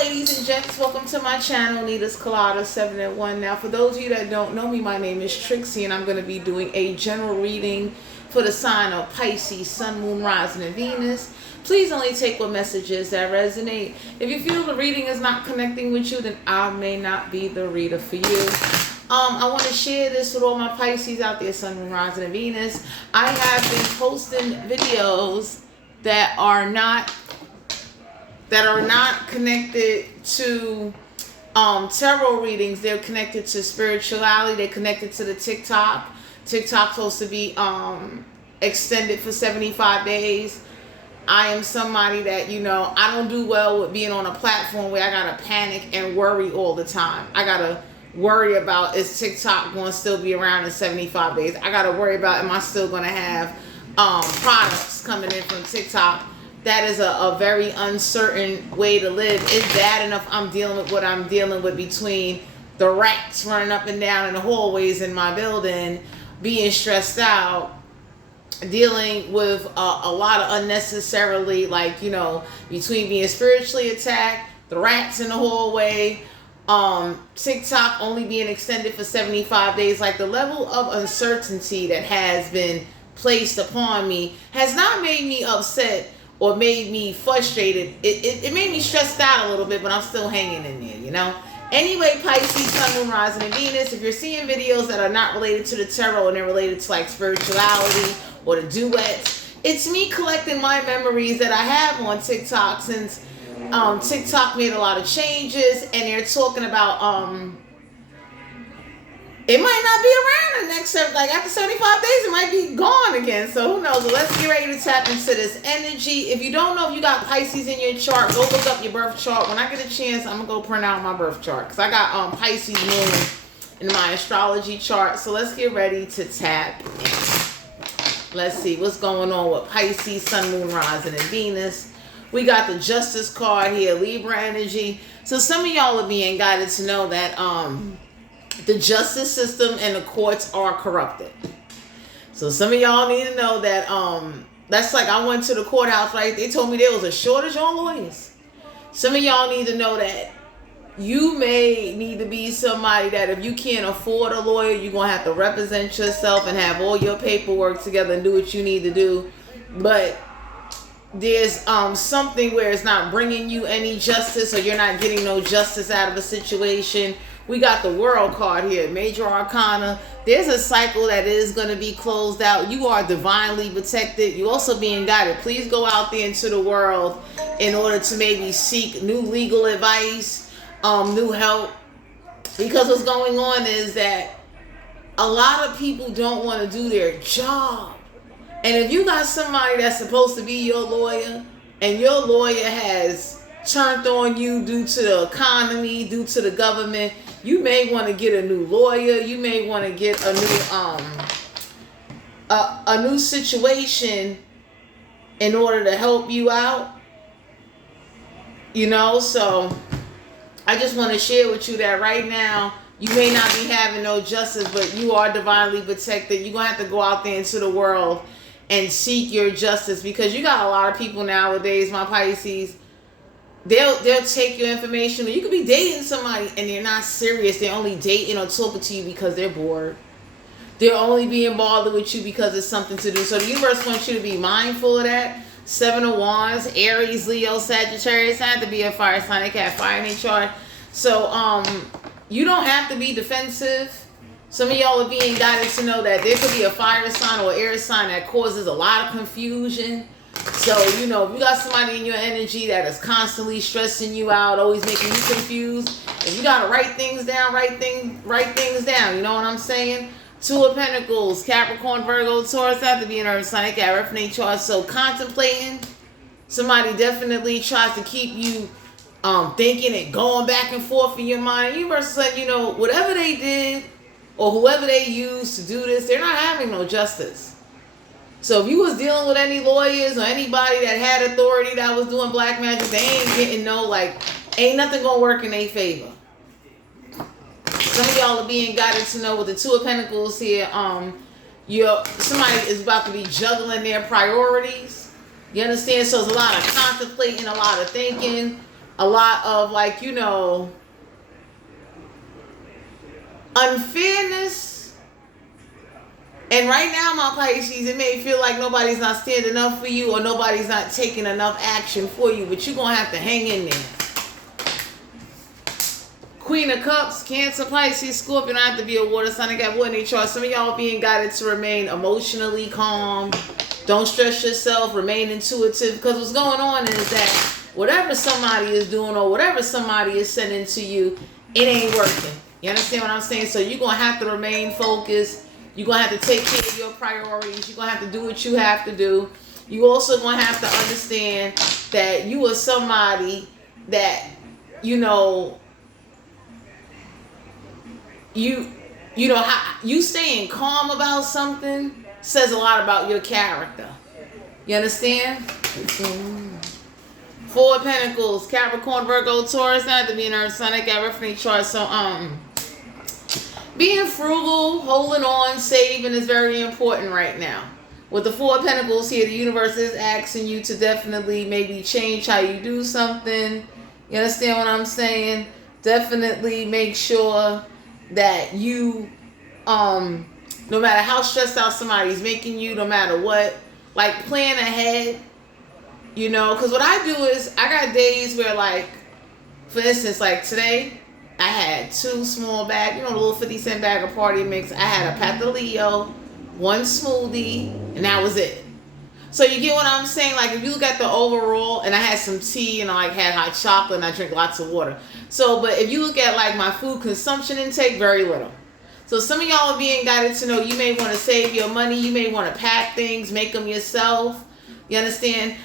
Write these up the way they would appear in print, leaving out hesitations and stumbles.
ladies and gents, welcome to my channel, Nita's Colada 7 and 1. Now, for those of you that don't know me, my name is Trixie, and I'm going to be doing a general reading for the sign of Pisces, Sun, Moon, Rising, and Venus. Please only take what messages that resonate. If you feel the reading is not connecting with you, then I may not be the reader for you. I want to share this with all my Pisces out there, Sun, Moon, Rising, and Venus. I have been posting videos that are not connected to tarot readings. They're connected to spirituality. They're connected to the TikTok. TikTok's supposed to be extended for 75 days. I am somebody that, I don't do well with being on a platform where I gotta panic and worry all the time. I gotta worry about, is TikTok going to still be around in 75 days? I gotta worry about, am I still going to have products coming in from TikTok? That is a very uncertain way to live. It's bad enough I'm dealing with what I'm dealing with between the rats running up and down in the hallways in my building, being stressed out, dealing with a lot of unnecessarily, between being spiritually attacked, the rats in the hallway, TikTok only being extended for 75 days. Like, the level of uncertainty that has been placed upon me has not made me upset or made me frustrated. It made me stressed out a little bit, but I'm still hanging in there, Anyway, Pisces, Sun, Moon, Rising, and Venus, if you're seeing videos that are not related to the tarot and they're related to spirituality or the duets, it's me collecting my memories that I have on TikTok since TikTok made a lot of changes, and they're talking about it might not be around the next, after 75 days, it might be gone again. So who knows? But let's get ready to tap into this energy. If you don't know if you got Pisces in your chart, go look up your birth chart. When I get a chance, I'm going to go print out my birth chart, because I got Pisces moon in my astrology chart. So let's get ready to tap in. Let's see what's going on with Pisces, Sun, Moon, Rising, and Venus. We got the Justice card here, Libra energy. So some of y'all are being guided to know that the justice system and the courts are corrupted. So some of y'all need to know that that's like, I went to the courthouse, right? They told me there was a shortage on lawyers. Some of y'all need to know that you may need to be somebody that, if you can't afford a lawyer, you're going to have to represent yourself and have all your paperwork together and do what you need to do. But there's something where it's not bringing you any justice, or you're not getting no justice out of a situation. We got the World card here, Major Arcana. There's a cycle that is going to be closed out. You are divinely protected. You're also being guided. Please go out there into the world in order to maybe seek new legal advice, new help. Because what's going on is that a lot of people don't want to do their job. And if you got somebody that's supposed to be your lawyer, and your lawyer has turned on you due to the economy, due to the government, you may want to get a new lawyer. You may want to get a new situation in order to help you out. So I just want to share with you that right now, you may not be having no justice, but you are divinely protected. You're going to have to go out there into the world and seek your justice, because you got a lot of people nowadays, my Pisces, they'll take your information. Or you could be dating somebody and they're not serious. They're only dating or talking to you because they're bored. They're only being bothered with you because it's something to do. So the universe wants you to be mindful of that. 7 of Wands, Aries, Leo, Sagittarius. I have to be a fire sign. They got fire in their chart. So you don't have to be defensive. Some of y'all are being guided to know that there could be a fire sign or air sign that causes a lot of confusion. So, if you got somebody in your energy that is constantly stressing you out, always making you confused, if you got to write things down, write things down. You know what I'm saying? 2 of Pentacles, Capricorn, Virgo, Taurus, have to be an earth sign. They got refinate charts. So contemplating, somebody definitely tries to keep you thinking and going back and forth in your mind. Universe is like, whatever they did or whoever they used to do this, they're not having no justice. So if you was dealing with any lawyers or anybody that had authority that was doing black magic, they ain't getting ain't nothing gonna work in their favor. Some of y'all are being guided to know with the 2 of Pentacles here, somebody is about to be juggling their priorities. You understand? So it's a lot of contemplating, a lot of thinking, a lot of like, you know, unfairness. And right now, my Pisces, it may feel like nobody's not standing up for you or nobody's not taking enough action for you, but you're going to have to hang in there. Queen of Cups, Cancer, Pisces, Scorpio, don't have to be a water sign. I got water in their chart. Some of y'all being guided to remain emotionally calm. Don't stress yourself. Remain intuitive. Because what's going on is that whatever somebody is doing or whatever somebody is sending to you, it ain't working. You understand what I'm saying? So you're going to have to remain focused. You're going to have to take care of your priorities. You're going to have to do what you have to do. You also going to have to understand that you are somebody that, you know, you know, how you staying calm about something says a lot about your character. You understand? Four of Pentacles, Capricorn, Virgo, Taurus, not to be an earth sign. I got reference chart. So being frugal, holding on, saving is very important right now. With the Four of Pentacles here, the universe is asking you to definitely maybe change how you do something. You understand what I'm saying? Definitely make sure that you, no matter how stressed out somebody's making you, no matter what, like plan ahead, you know, because what I do is I got days where, like, for instance, like today, I had 2 small bags, you know, the little 50-cent bag of party mix. I had a Pathaleo, 1 smoothie, and that was it. So you get what I'm saying? Like, if you look at the overall, and I had some tea, and I like had hot chocolate, and I drink lots of water. So, but if you look at like my food consumption intake, very little. So some of y'all are being guided to know you may want to save your money. You may want to pack things, make them yourself. You understand?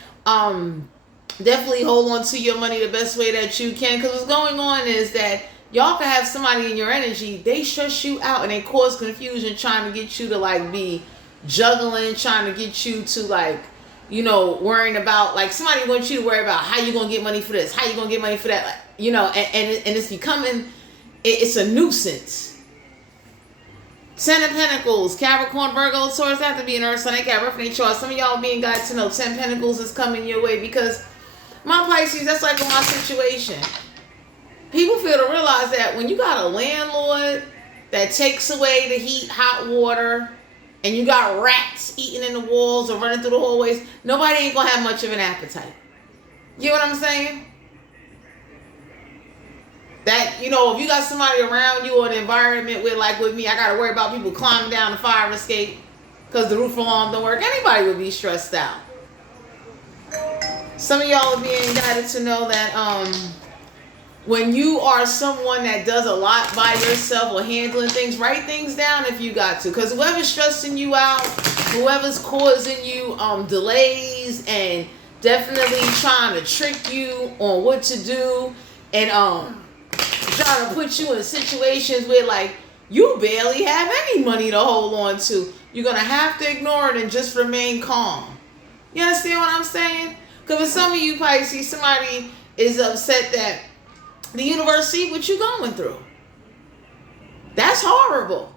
Definitely hold on to your money the best way that you can. Because what's going on is that y'all can have somebody in your energy, they stress you out and they cause confusion trying to get you to like be juggling, trying to get you to like, you know, worrying about, like somebody wants you to worry about how you going to get money for this, how you going to get money for that, like, you know, and it's becoming, it's a nuisance. 10 of Pentacles, Capricorn, Virgo, Taurus, have to be an earth sign. They got reference chart. Some of y'all being guided to know 10 Pentacles is coming your way because my Pisces, that's like my situation. People fail to realize that when you got a landlord that takes away the heat, hot water, and you got rats eating in the walls or running through the hallways, nobody ain't gonna have much of an appetite. You know what I'm saying? That, you know, if you got somebody around you or an environment where, like with me, I got to worry about people climbing down the fire escape because the roof alarm don't work, anybody would be stressed out. Some of y'all are being guided to know that when you are someone that does a lot by yourself or handling things, write things down if you got to. Because whoever's stressing you out, whoever's causing you delays and definitely trying to trick you on what to do and trying to put you in situations where like you barely have any money to hold on to, you're going to have to ignore it and just remain calm. You understand what I'm saying? Because for some of you Pisces, somebody is upset that the universe see what you're going through. That's horrible.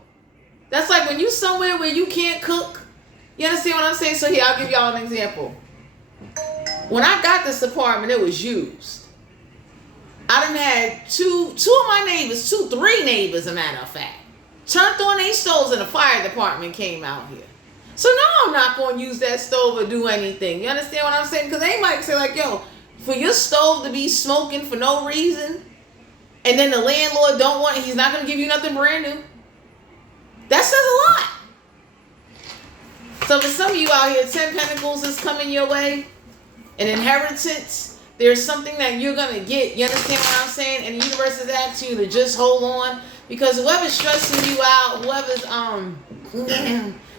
That's like when you somewhere where you can't cook. You understand what I'm saying? So here, I'll give y'all an example. When I got this apartment, it was used. I done had two of my neighbors, 3 neighbors, a matter of fact, turned on their stoves and the fire department came out here. So now I'm not going to use that stove or do anything. You understand what I'm saying? Because they might say like, yo, for your stove to be smoking for no reason, and then the landlord don't want it, he's not going to give you nothing brand new. That says a lot. So for some of you out here, 10 Pentacles is coming your way. An inheritance. There's something that you're going to get. You understand what I'm saying? And the universe is asking you to just hold on. Because whoever's stressing you out, whoever's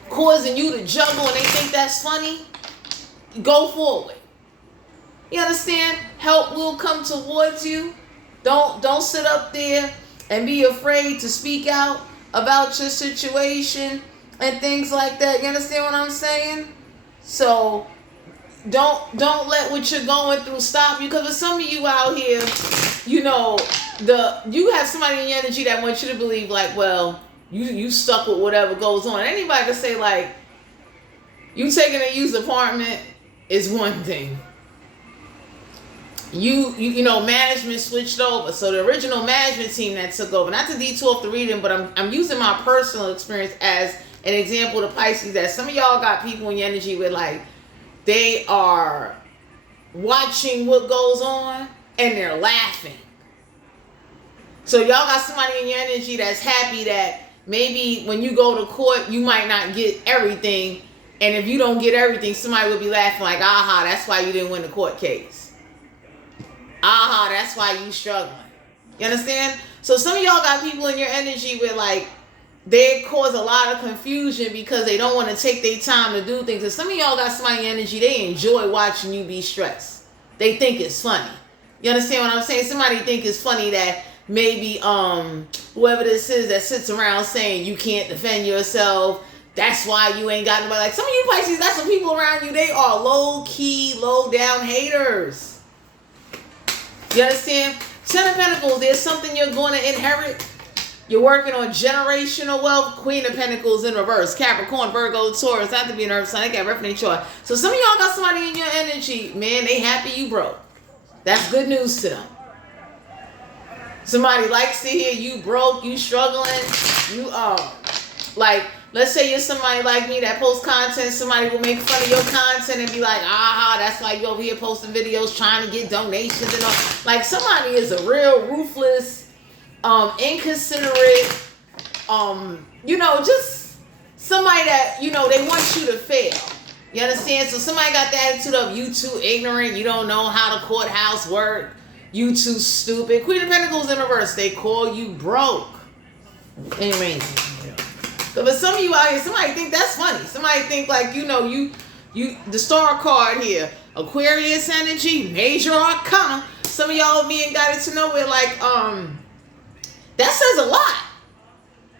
causing you to juggle and they think that's funny, go forward. You understand? Help will come towards you. Don't sit up there and be afraid to speak out about your situation and things like that. You understand what I'm saying? So don't let what you're going through stop you. Because for some of you out here, you know, you have somebody in your energy that wants you to believe like, well, you stuck with whatever goes on. Anybody can say like, you taking a used apartment is one thing. you know, management switched over. So the original management team that took over, not to detour off the reading, but I'm using my personal experience as an example to Pisces, that some of y'all got people in your energy with, like, they are watching what goes on and they're laughing. So y'all got somebody in your energy that's happy that maybe when you go to court, you might not get everything. And if you don't get everything, somebody will be laughing like, aha, that's why you didn't win the court case. Aha, that's why you struggling. You understand? So some of y'all got people in your energy where, like, they cause a lot of confusion because they don't want to take their time to do things. And some of y'all got somebody in your energy, they enjoy watching you be stressed. They think it's funny. You understand what I'm saying? Somebody think it's funny that maybe whoever this is that sits around saying you can't defend yourself, that's why you ain't got nobody. Like, some of you Pisces, that's some people around you, they are low-key, low-down haters. You understand? Ten of Pentacles, there's something you're going to inherit. You're working on generational wealth. Queen of Pentacles in reverse. Capricorn, Virgo, Taurus. Not to be an earth sign. They got reference chart. So some of y'all got somebody in your energy. Man, they happy you broke. That's good news to them. Somebody likes to hear you broke, you struggling, you like, let's say you're somebody like me that posts content, somebody will make fun of your content and be like, aha, that's why you over here posting videos trying to get donations and all. Like, somebody is a real ruthless, inconsiderate, you know, just somebody that, you know, they want you to fail. You understand? So somebody got the attitude of, you too ignorant, you don't know how the courthouse work. You too stupid. Queen of Pentacles in reverse. They call you broke. Anyway. So for some of you out here, somebody think that's funny. Somebody think, like, you know, you the star card here. Aquarius energy, major arcana. Some of y'all being guided to know it, like, that says a lot.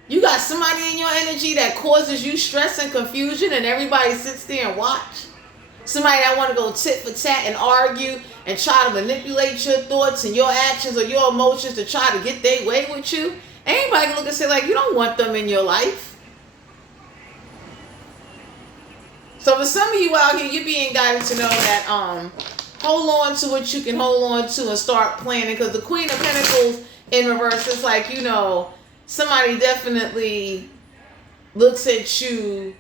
You got somebody in your energy that causes you stress and confusion and everybody sits there and watch. Somebody that want to go tit for tat and argue and try to manipulate your thoughts and your actions or your emotions to try to get their way with you. Anybody can look and say, like, you don't want them in your life. So for some of you out here, you're being guided to know that hold on to what you can hold on to and start planning. Because the Queen of Pentacles in reverse is like, you know, somebody definitely looks at you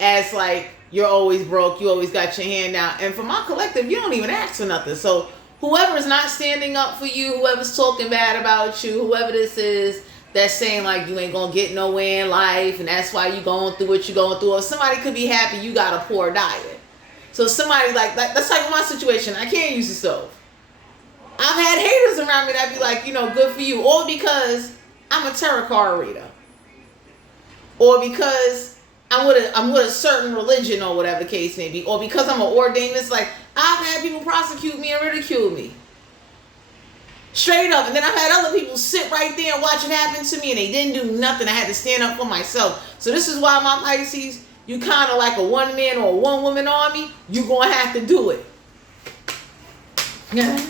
as like, you're always broke, you always got your hand out. And for my collective, you don't even ask for nothing. So whoever is not standing up for you, whoever's talking bad about you, whoever this is that's saying, like, you ain't gonna get nowhere in life and that's why you going through what you're going through, or somebody could be happy you got a poor diet. So somebody like that's like my situation. I can't use the stove. I've had haters around me that be like, you know, good for you. Or because I'm a tarot card reader. Or because I'm with a certain religion or whatever the case may be, or because I'm an ordained. It's like, I've had people prosecute me and ridicule me. Straight up. And then I've had other people sit right there and watch it happen to me and they didn't do nothing. I had to stand up for myself. So this is why my Pisces, you kind of like a one man or a one woman army. You're going to have to do it. Yeah.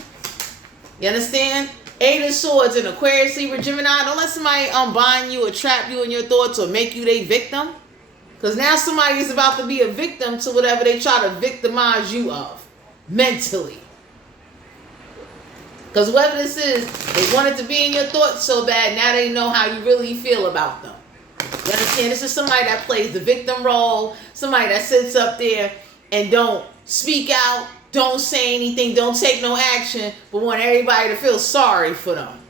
You understand? Eight of Swords in Aquarius, Libra, Gemini. Don't let somebody bind you or trap you in your thoughts or make you their victim. Because now somebody is about to be a victim to whatever they try to victimize you of. Mentally. Because whoever this is, they wanted to be in your thoughts so bad, now they know how you really feel about them. You understand? This is somebody that plays the victim role. Somebody that sits up there and don't speak out, don't say anything, don't take no action, but want everybody to feel sorry for them.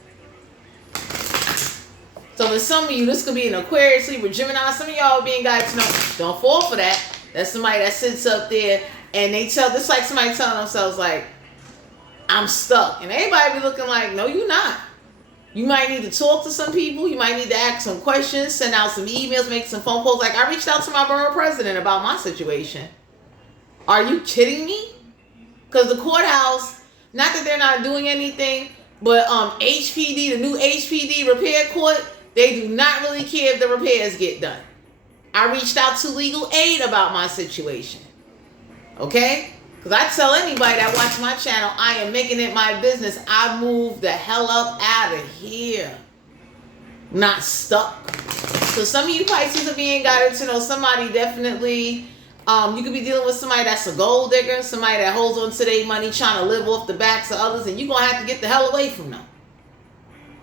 So for some of you, this could be an Aquarius, Libra, Gemini. Some of y'all being guided to know, don't fall for that. That's somebody that sits up there and they tell, this like somebody telling themselves, like, I'm stuck. And everybody be looking like, no, you're not. You might need to talk to some people. You might need to ask some questions, send out some emails, make some phone calls. Like, I reached out to my borough president about my situation. Are you kidding me? Because the courthouse, not that they're not doing anything, but HPD, the new HPD repair court, they do not really care if the repairs get done. I reached out to legal aid about my situation. Okay? Because I tell anybody that watch my channel, I am making it my business. I move the hell up out of here. Not stuck. So some of you Pisces are being guided to know somebody definitely You could be dealing with somebody that's a gold digger, somebody that holds on to their money, trying to live off the backs of others, and you're going to have to get the hell away from them.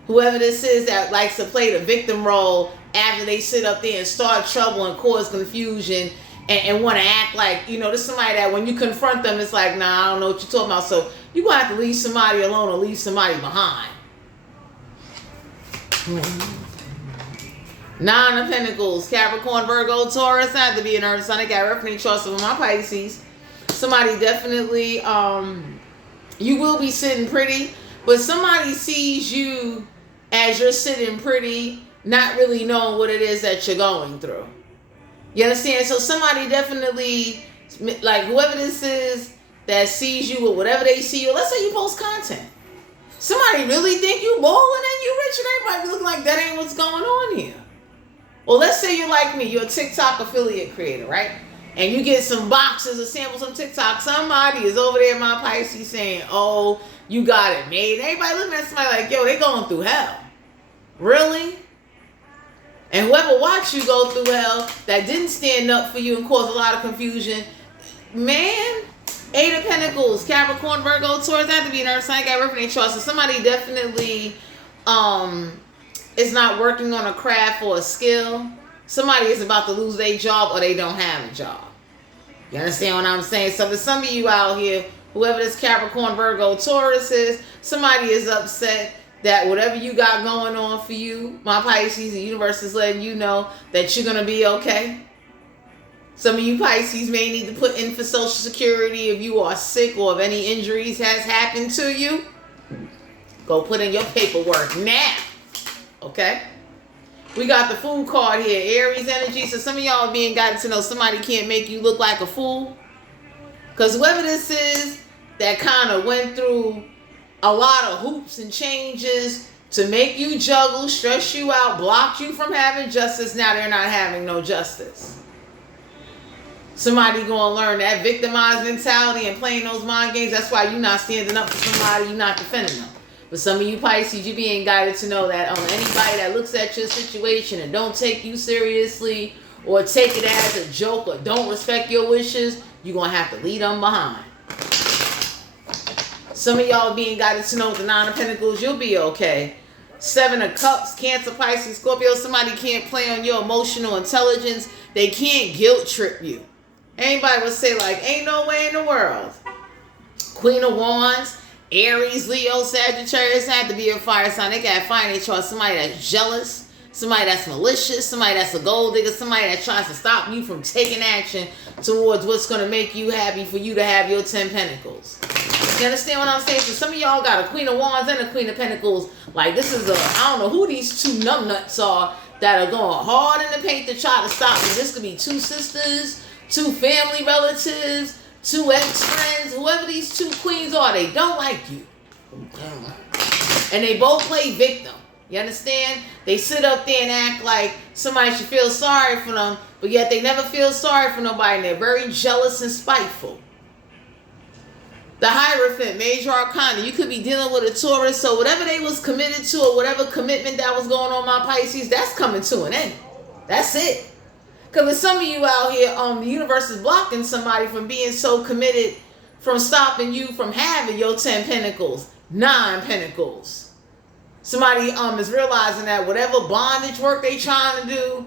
Whoever this is that likes to play the victim role after they sit up there and start trouble and cause confusion and want to act like, you know, this is somebody that when you confront them, it's like, nah, I don't know what you're talking about. So you're going to have to leave somebody alone or leave somebody behind. Nine of Pentacles, Capricorn, Virgo, Taurus. I have to be an earth sign. I got reference trust of my Pisces. Somebody definitely, you will be sitting pretty, but somebody sees you as you're sitting pretty, not really knowing what it is that you're going through. You understand? So somebody definitely, like whoever this is that sees you with whatever they see you, let's say you post content. Somebody really think you balling and you rich and everybody looking like that ain't what's going on here. Well, let's say you're like me, you're a TikTok affiliate creator, right? And you get some boxes of samples from TikTok. Somebody is over there in my Pisces saying, oh, you got it made. Everybody looking at somebody like, yo, they going through hell. Really? And whoever watched you go through hell that didn't stand up for you and cause a lot of confusion, man, Eight of Pentacles, Capricorn, Virgo, Taurus, that have to be an earth sign. I got reference trust. So somebody definitely is not working on a craft or a skill. Somebody is about to lose their job or they don't have a job. You understand what I'm saying? So for some of you out here, whoever this Capricorn, Virgo, Taurus is, somebody is upset that whatever you got going on for you, my Pisces, the universe is letting you know that you're going to be okay. Some of you Pisces may need to put in for Social Security if you are sick or if any injuries has happened to you. Go put in your paperwork now. Okay? We got the Fool card here. Aries energy. So some of y'all are being guided to know somebody can't make you look like a fool. Because whoever this is that kind of went through a lot of hoops and changes to make you juggle, stress you out, block you from having justice, now they're not having no justice. Somebody gonna learn that victimized mentality and playing those mind games. That's why you're not standing up for somebody, you're not defending them. But some of you Pisces, you being guided to know that anybody that looks at your situation and don't take you seriously or take it as a joke or don't respect your wishes, you're gonna have to leave them behind. Some of y'all being guided to know with the Nine of Pentacles, you'll be okay. Seven of Cups, Cancer, Pisces, Scorpio. Somebody can't play on your emotional intelligence. They can't guilt trip you. Anybody would say like, ain't no way in the world. Queen of Wands, Aries, Leo, Sagittarius had to be a fire sign. They got to find their chart. Somebody that's jealous, somebody that's malicious, somebody that's a gold digger, somebody that tries to stop you from taking action towards what's going to make you happy for you to have your 10 Pentacles. You understand what I'm saying? So some of y'all got a Queen of Wands and a Queen of Pentacles. Like this is I don't know who these two numbnuts are that are going hard in the paint to try to stop me. This could be two sisters, two family relatives, two ex-friends, whoever these two queens are, they don't like you. And they both play victim. You understand? They sit up there and act like somebody should feel sorry for them, but yet they never feel sorry for nobody, and they're very jealous and spiteful. The Hierophant, Major Arcana, you could be dealing with a Taurus, so whatever they was committed to or whatever commitment that was going on, my Pisces, that's coming to an end. That's it. Because with some of you out here, the universe is blocking somebody from being so committed, from stopping you from having your 10 Pentacles, 9 Pentacles. Somebody is realizing that whatever bondage work they trying to do,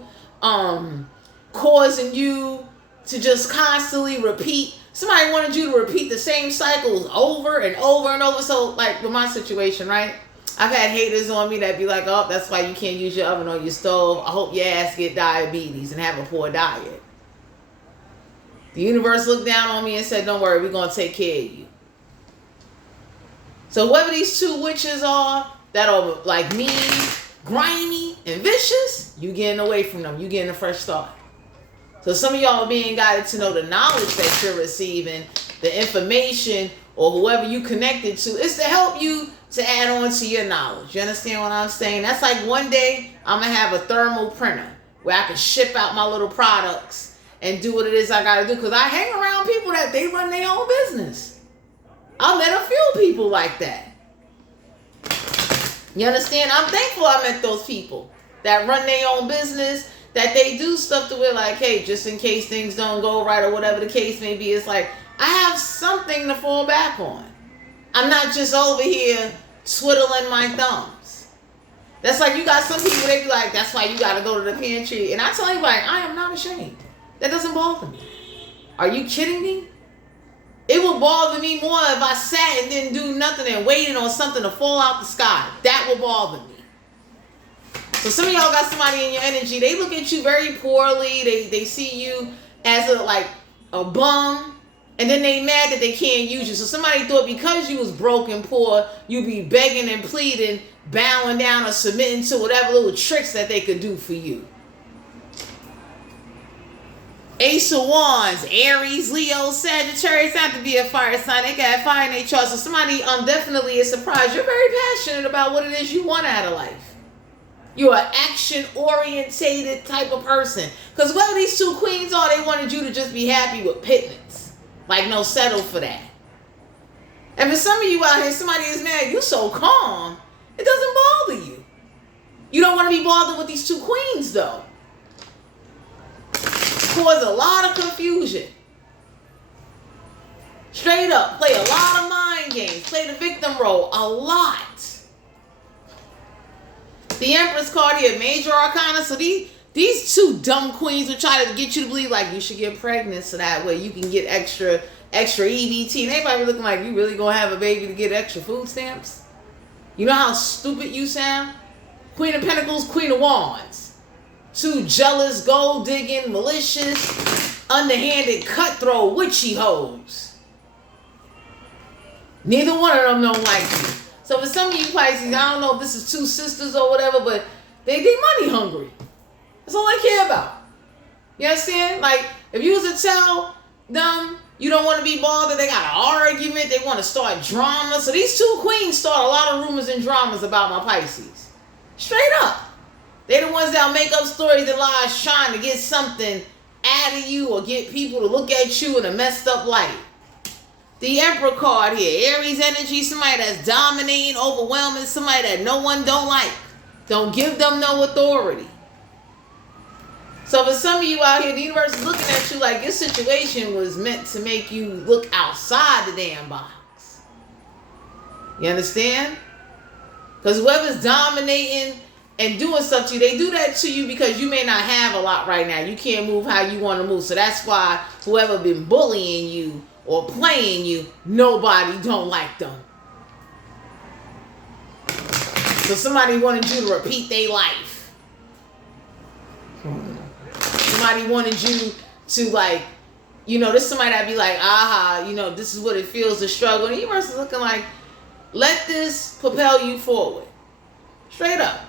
causing you to just constantly repeat. Somebody wanted you to repeat the same cycles over and over and over. So like with my situation, right? I've had haters on me that be like, oh, that's why you can't use your oven or your stove. I hope your ass get diabetes and have a poor diet. The universe looked down on me and said, don't worry, we're going to take care of you. So whoever these two witches are that are like mean, grimy, and vicious, you getting away from them. You getting a fresh start. So some of y'all are being guided to know the knowledge that you're receiving, the information, or whoever you connected to, is to help you to add on to your knowledge. You understand what I'm saying? That's like one day I'm going to have a thermal printer where I can ship out my little products and do what it is I got to do. Because I hang around people that they run their own business. I met a few people like that. You understand? I'm thankful I met those people that run their own business, that they do stuff to where like, hey, just in case things don't go right or whatever the case may be, it's like, I have something to fall back on. I'm not just over here twiddling my thumbs. That's like, you got some people, they be like, that's why you got to go to the pantry. And I tell you, like, I am not ashamed. That doesn't bother me. Are you kidding me? It would bother me more if I sat and didn't do nothing and waited on something to fall out the sky. That would bother me. So some of y'all got somebody in your energy, they look at you very poorly. They see you as a bum, and then they mad that they can't use you. So somebody thought because you was broke and poor, you be begging and pleading, bowing down or submitting to whatever little tricks that they could do for you. Ace of Wands, Aries, Leo, Sagittarius, have to be a fire sign. They got fire in their chart. So somebody definitely is surprised. You're very passionate about what it is you want out of life. You're an action-orientated type of person. Because whether these two queens are, they wanted you to just be happy with pittance. Like, no, settle for that. And for some of you out here, somebody is mad. You're so calm. It doesn't bother you. You don't want to be bothered with these two queens, though. Cause a lot of confusion. Straight up, play a lot of mind games. Play the victim role a lot. The Empress card here, Major Arcana. So these two dumb queens will try to get you to believe like you should get pregnant so that way you can get extra EBT. And everybody looking like you really gonna have a baby to get extra food stamps. You know how stupid you sound? Queen of Pentacles, Queen of Wands. Two jealous, gold-digging, malicious, underhanded, cutthroat, witchy hoes. Neither one of them don't like you. So for some of you Pisces, I don't know if this is two sisters or whatever, but they money hungry. That's all they care about. You understand? Like, if you was to tell them you don't want to be bothered, they got an argument, they want to start drama. So these two queens start a lot of rumors and dramas about my Pisces. Straight up. They're the ones that'll make up stories and lies trying to get something out of you or get people to look at you in a messed up light. The Emperor card here. Aries energy, somebody that's dominating, overwhelming, somebody that no one don't like. Don't give them no authority. So for some of you out here, the universe is looking at you like your situation was meant to make you look outside the damn box. You understand? Because whoever's dominating and doing stuff to you, they do that to you because you may not have a lot right now. You can't move how you want to move. So that's why whoever been bullying you or playing you, nobody don't like them. So somebody wanted you to repeat their life. Somebody wanted you to this somebody that be like, aha, this is what it feels to struggle. And the universe is looking like, let this propel you forward. Straight up.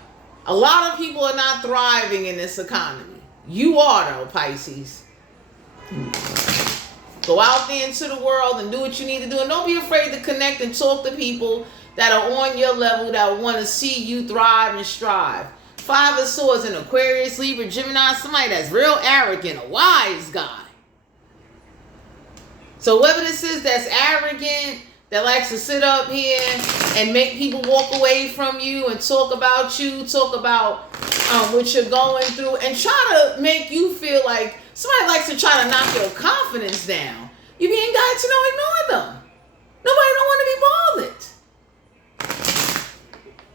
A lot of people are not thriving in this economy. You are, though, Pisces. Go out there into the world and do what you need to do. And don't be afraid to connect and talk to people that are on your level that want to see you thrive and strive. Five of Swords in Aquarius, Libra, Gemini, somebody that's real arrogant, a wise guy. So whoever this is that's arrogant, that likes to sit up here and make people walk away from you and talk about you, talk about what you're going through, and try to make you feel like somebody likes to try to knock your confidence down. You being guided to know, ignore them. Nobody don't want to be bothered.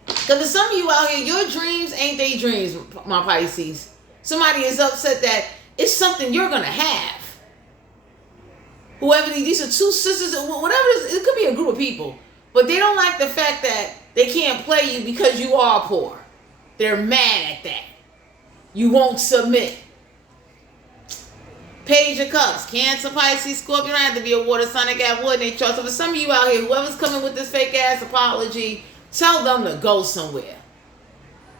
Because for some of you out here, your dreams ain't they dreams, my Pisces. Somebody is upset that it's something you're going to have. Whoever these are two sisters, whatever it is, it could be a group of people. But they don't like the fact that they can't play you because you are poor. They're mad at that. You won't submit. Page of Cups, Cancer, Pisces, Scorpio. Don't have to be a water sign. They got wood in their chart. So for some of you out here, whoever's coming with this fake ass apology, tell them to go somewhere.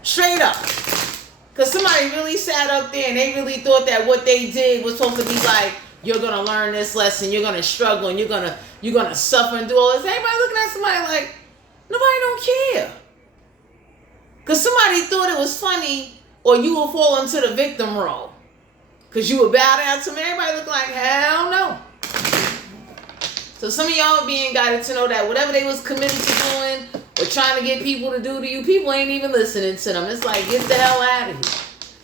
Straight up. Because somebody really sat up there and they really thought that what they did was supposed to be like, you're going to learn this lesson, you're going to struggle, and you're going to suffer and do all this. Everybody looking at somebody like, nobody don't care. Because somebody thought it was funny, or you will fall into the victim role. Because you will bow down to me. Everybody looking like, hell no. So some of y'all are being guided to know that whatever they was committed to doing or trying to get people to do to you, people ain't even listening to them. It's like, get the hell out of here.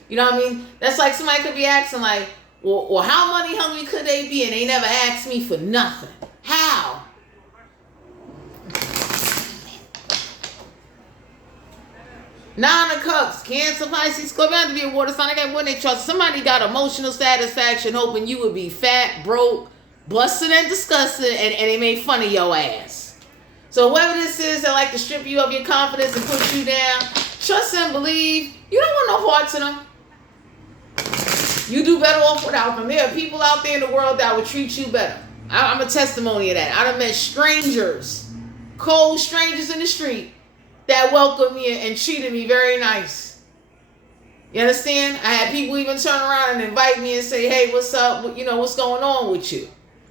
You know what I mean? That's like somebody could be asking like, well, how money hungry could they be? And they never asked me for nothing. How? Nine of Cups, Cancer, Pisces, Scorpio, have to be a water sign. I got one they trust. Somebody got emotional satisfaction hoping you would be fat, broke, busted, and disgusted, and they made fun of your ass. So whoever this is that like to strip you of your confidence and put you down, trust and believe. You don't want no parts of them. You do better off without them. There are people out there in the world that will treat you better. I'm a testimony of that. I done met strangers, cold strangers in the street, that welcomed me and treated me very nice. You understand? I had people even turn around and invite me and say, hey, what's up? You know, what's going on with you?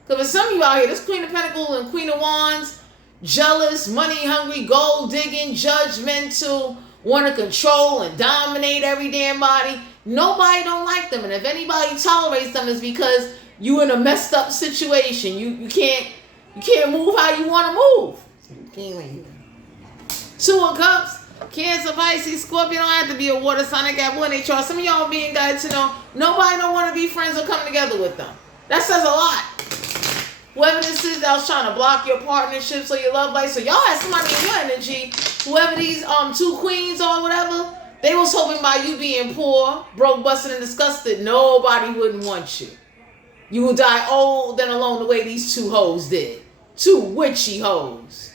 Because for some of you out here, this Queen of Pentacles and Queen of Wands, jealous, money hungry, gold digging, judgmental, want to control and dominate every damn body. Nobody don't like them. And if anybody tolerates them, it's because you in a messed up situation. You can't move how you want to move. Two of Cups, Cancer, Pisces, Scorpio. Don't have to be a water sign. I got one HR. Some of y'all being guided to know nobody don't want to be friends or come together with them. That says a lot. Whoever this is that was trying to block your partnerships or your love life, so y'all had somebody in your energy. Whoever these two queens or whatever, they was hoping by you being poor, broke, busted, and disgusted, nobody wouldn't want you. You will die old and alone the way these two hoes did. Two witchy hoes.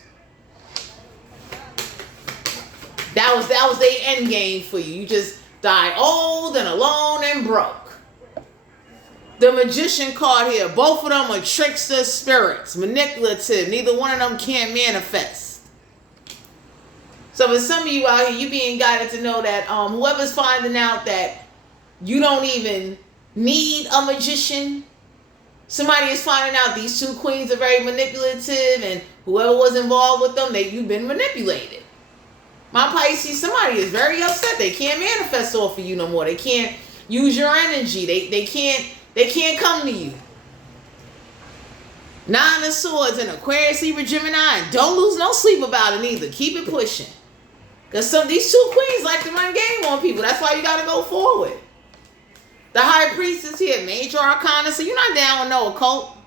That was their end game for you. You just die old and alone and broke. The Magician card here. Both of them are trickster spirits. Manipulative. Neither one of them can manifest. So for some of you out here, you being guided to know that whoever's finding out that you don't even need a magician, somebody is finding out these two queens are very manipulative, and whoever was involved with them, you've been manipulated. My Pisces, somebody is very upset. They can't manifest off of you no more. They can't use your energy. They can't come to you. Nine of Swords and Aquarius, Libra, Gemini. Don't lose no sleep about it either. Keep it pushing. Because these two queens like to run game on people. That's why you got to go forward. The High Priestess here, Major Arcana. So you're not down with no occult.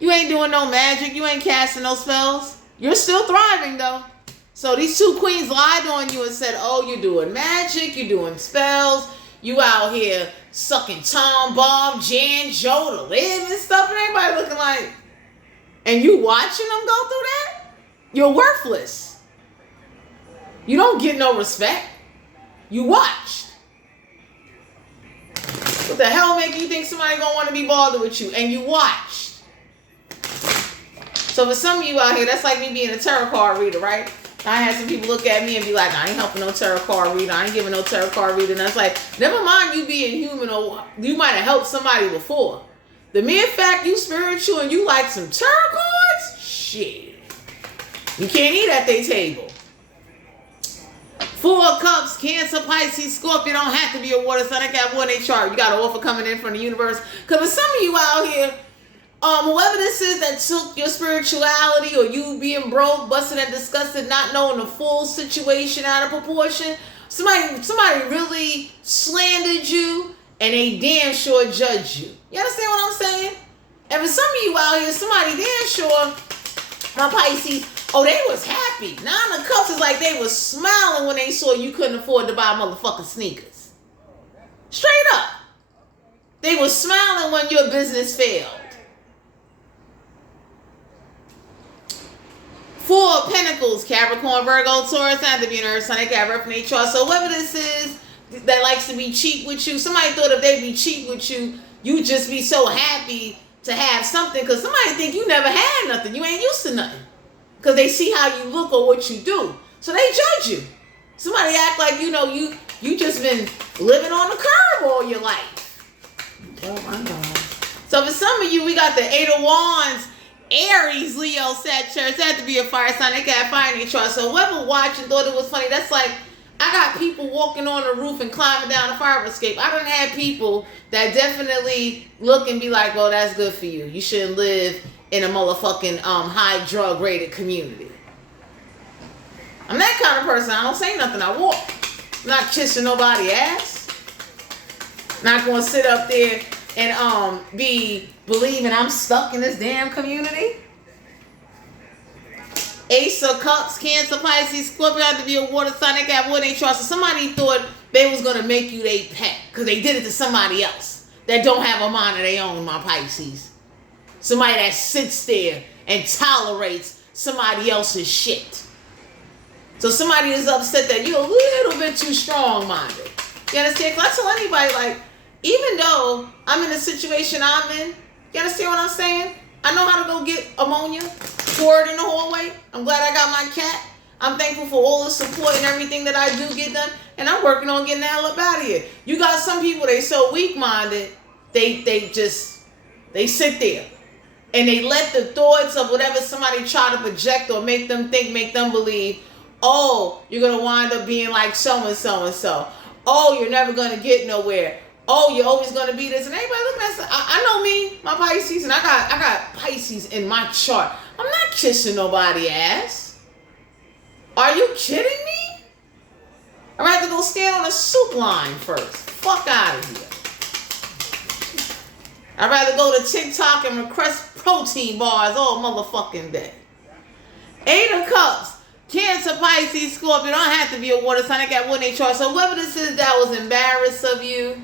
You ain't doing no magic. You ain't casting no spells. You're still thriving though. So these two queens lied on you and said, oh, you're doing magic, you're doing spells, you out here sucking Tom, Bob, Jan, Joe to live and stuff, and everybody looking like, and you watching them go through that? You're worthless. You don't get no respect. You watched. What the hell make you think somebody gonna want to be bothered with you? And you watched. So for some of you out here, that's like me being a tarot card reader, right? I had some people look at me and be like, I ain't helping no tarot card reader. I ain't giving no tarot card reader. And I was like, never mind you being human, or you might have helped somebody before. The mere fact you spiritual and you like some tarot cards, shit. You can't eat at their table. Four of Cups, Cancer, Pisces, Scorpio. Don't have to be a water sign. I got one in chart. You got an offer coming in from the universe. Because for some of you out here, whoever this is that took your spirituality or you being broke, busted, and disgusted, not knowing the full situation out of proportion, somebody really slandered you and they damn sure judged you. You understand what I'm saying? And for some of you out here, somebody damn sure, my Pisces, oh, they was happy. Nine of Cups is like they was smiling when they saw you couldn't afford to buy motherfucking sneakers. Straight up. They was smiling when your business failed. Four of Pentacles, Capricorn, Virgo, Taurus, have to be an Earth sign, they got reference chart. So whoever this is that likes to be cheap with you, somebody thought if they'd be cheap with you, you'd just be so happy to have something, because somebody think you never had nothing. You ain't used to nothing. Because they see how you look or what you do. So they judge you. Somebody act like, you know, you just been living on the curb all your life. Oh my God. So for some of you, we got the Eight of Wands, Aries, Leo, Sagittarius. That had to be a fire sign. They got fire in their chart. So whoever watched and thought it was funny, that's like, I got people walking on the roof and climbing down a fire escape. I done had people that definitely look and be like, well, that's good for you. You shouldn't live in a motherfucking high drug rated community. I'm that kind of person. I don't say nothing. I walk. I'm not kissing nobody's ass. Not gonna sit up there and be believing I'm stuck in this damn community. Ace of Cups, Cancer, Pisces, Scorpio have to be a water sign. They got water they trust. So somebody thought they was gonna make you their pet because they did it to somebody else that don't have a mind of their own, my Pisces. Somebody that sits there and tolerates somebody else's shit. So somebody is upset that you're a little bit too strong-minded. You understand? Because I tell anybody, like, even though I'm in the situation I'm in, you understand what I'm saying? I know how to go get ammonia, pour it in the hallway. I'm glad I got my cat. I'm thankful for all the support and everything that I do get done. And I'm working on getting the hell up out of here. You got some people, they so weak-minded, they sit there. And they let the thoughts of whatever somebody try to project or make them think, make them believe, oh, you're going to wind up being like so-and-so and so. Oh, you're never going to get nowhere. Oh, you're always going to be this. And everybody looking at us, I know me, my Pisces, and I got Pisces in my chart. I'm not kissing nobody's ass. Are you kidding me? I'd rather go stand on a soup line first. Fuck out of here. I'd rather go to TikTok and request protein bars all motherfucking day. Eight of Cups, Cancer, Pisces, Scorpio. Don't have to be a water sign. I got one in their chart. So whoever this is that was embarrassed of you,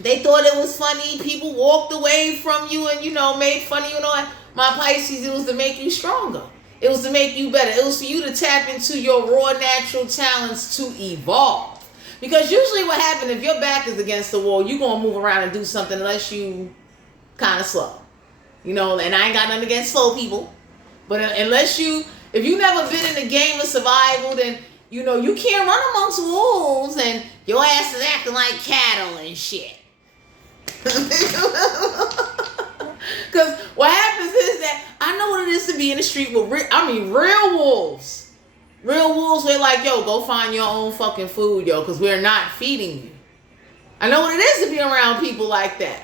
they thought it was funny. People walked away from you and, made fun of you and all that. My Pisces, it was to make you stronger. It was to make you better. It was for you to tap into your raw natural talents to evolve. Because usually what happens, if your back is against the wall, you're going to move around and do something unless you kind of slow. And I ain't got nothing against slow people. But if you never been in the game of survival, then, you can't run amongst wolves and your ass is acting like cattle and shit. Because what happens is that I know what it is to be in the street with real wolves. Real wolves, they're like, yo, go find your own fucking food, yo, because we're not feeding you. I know what it is to be around people like that.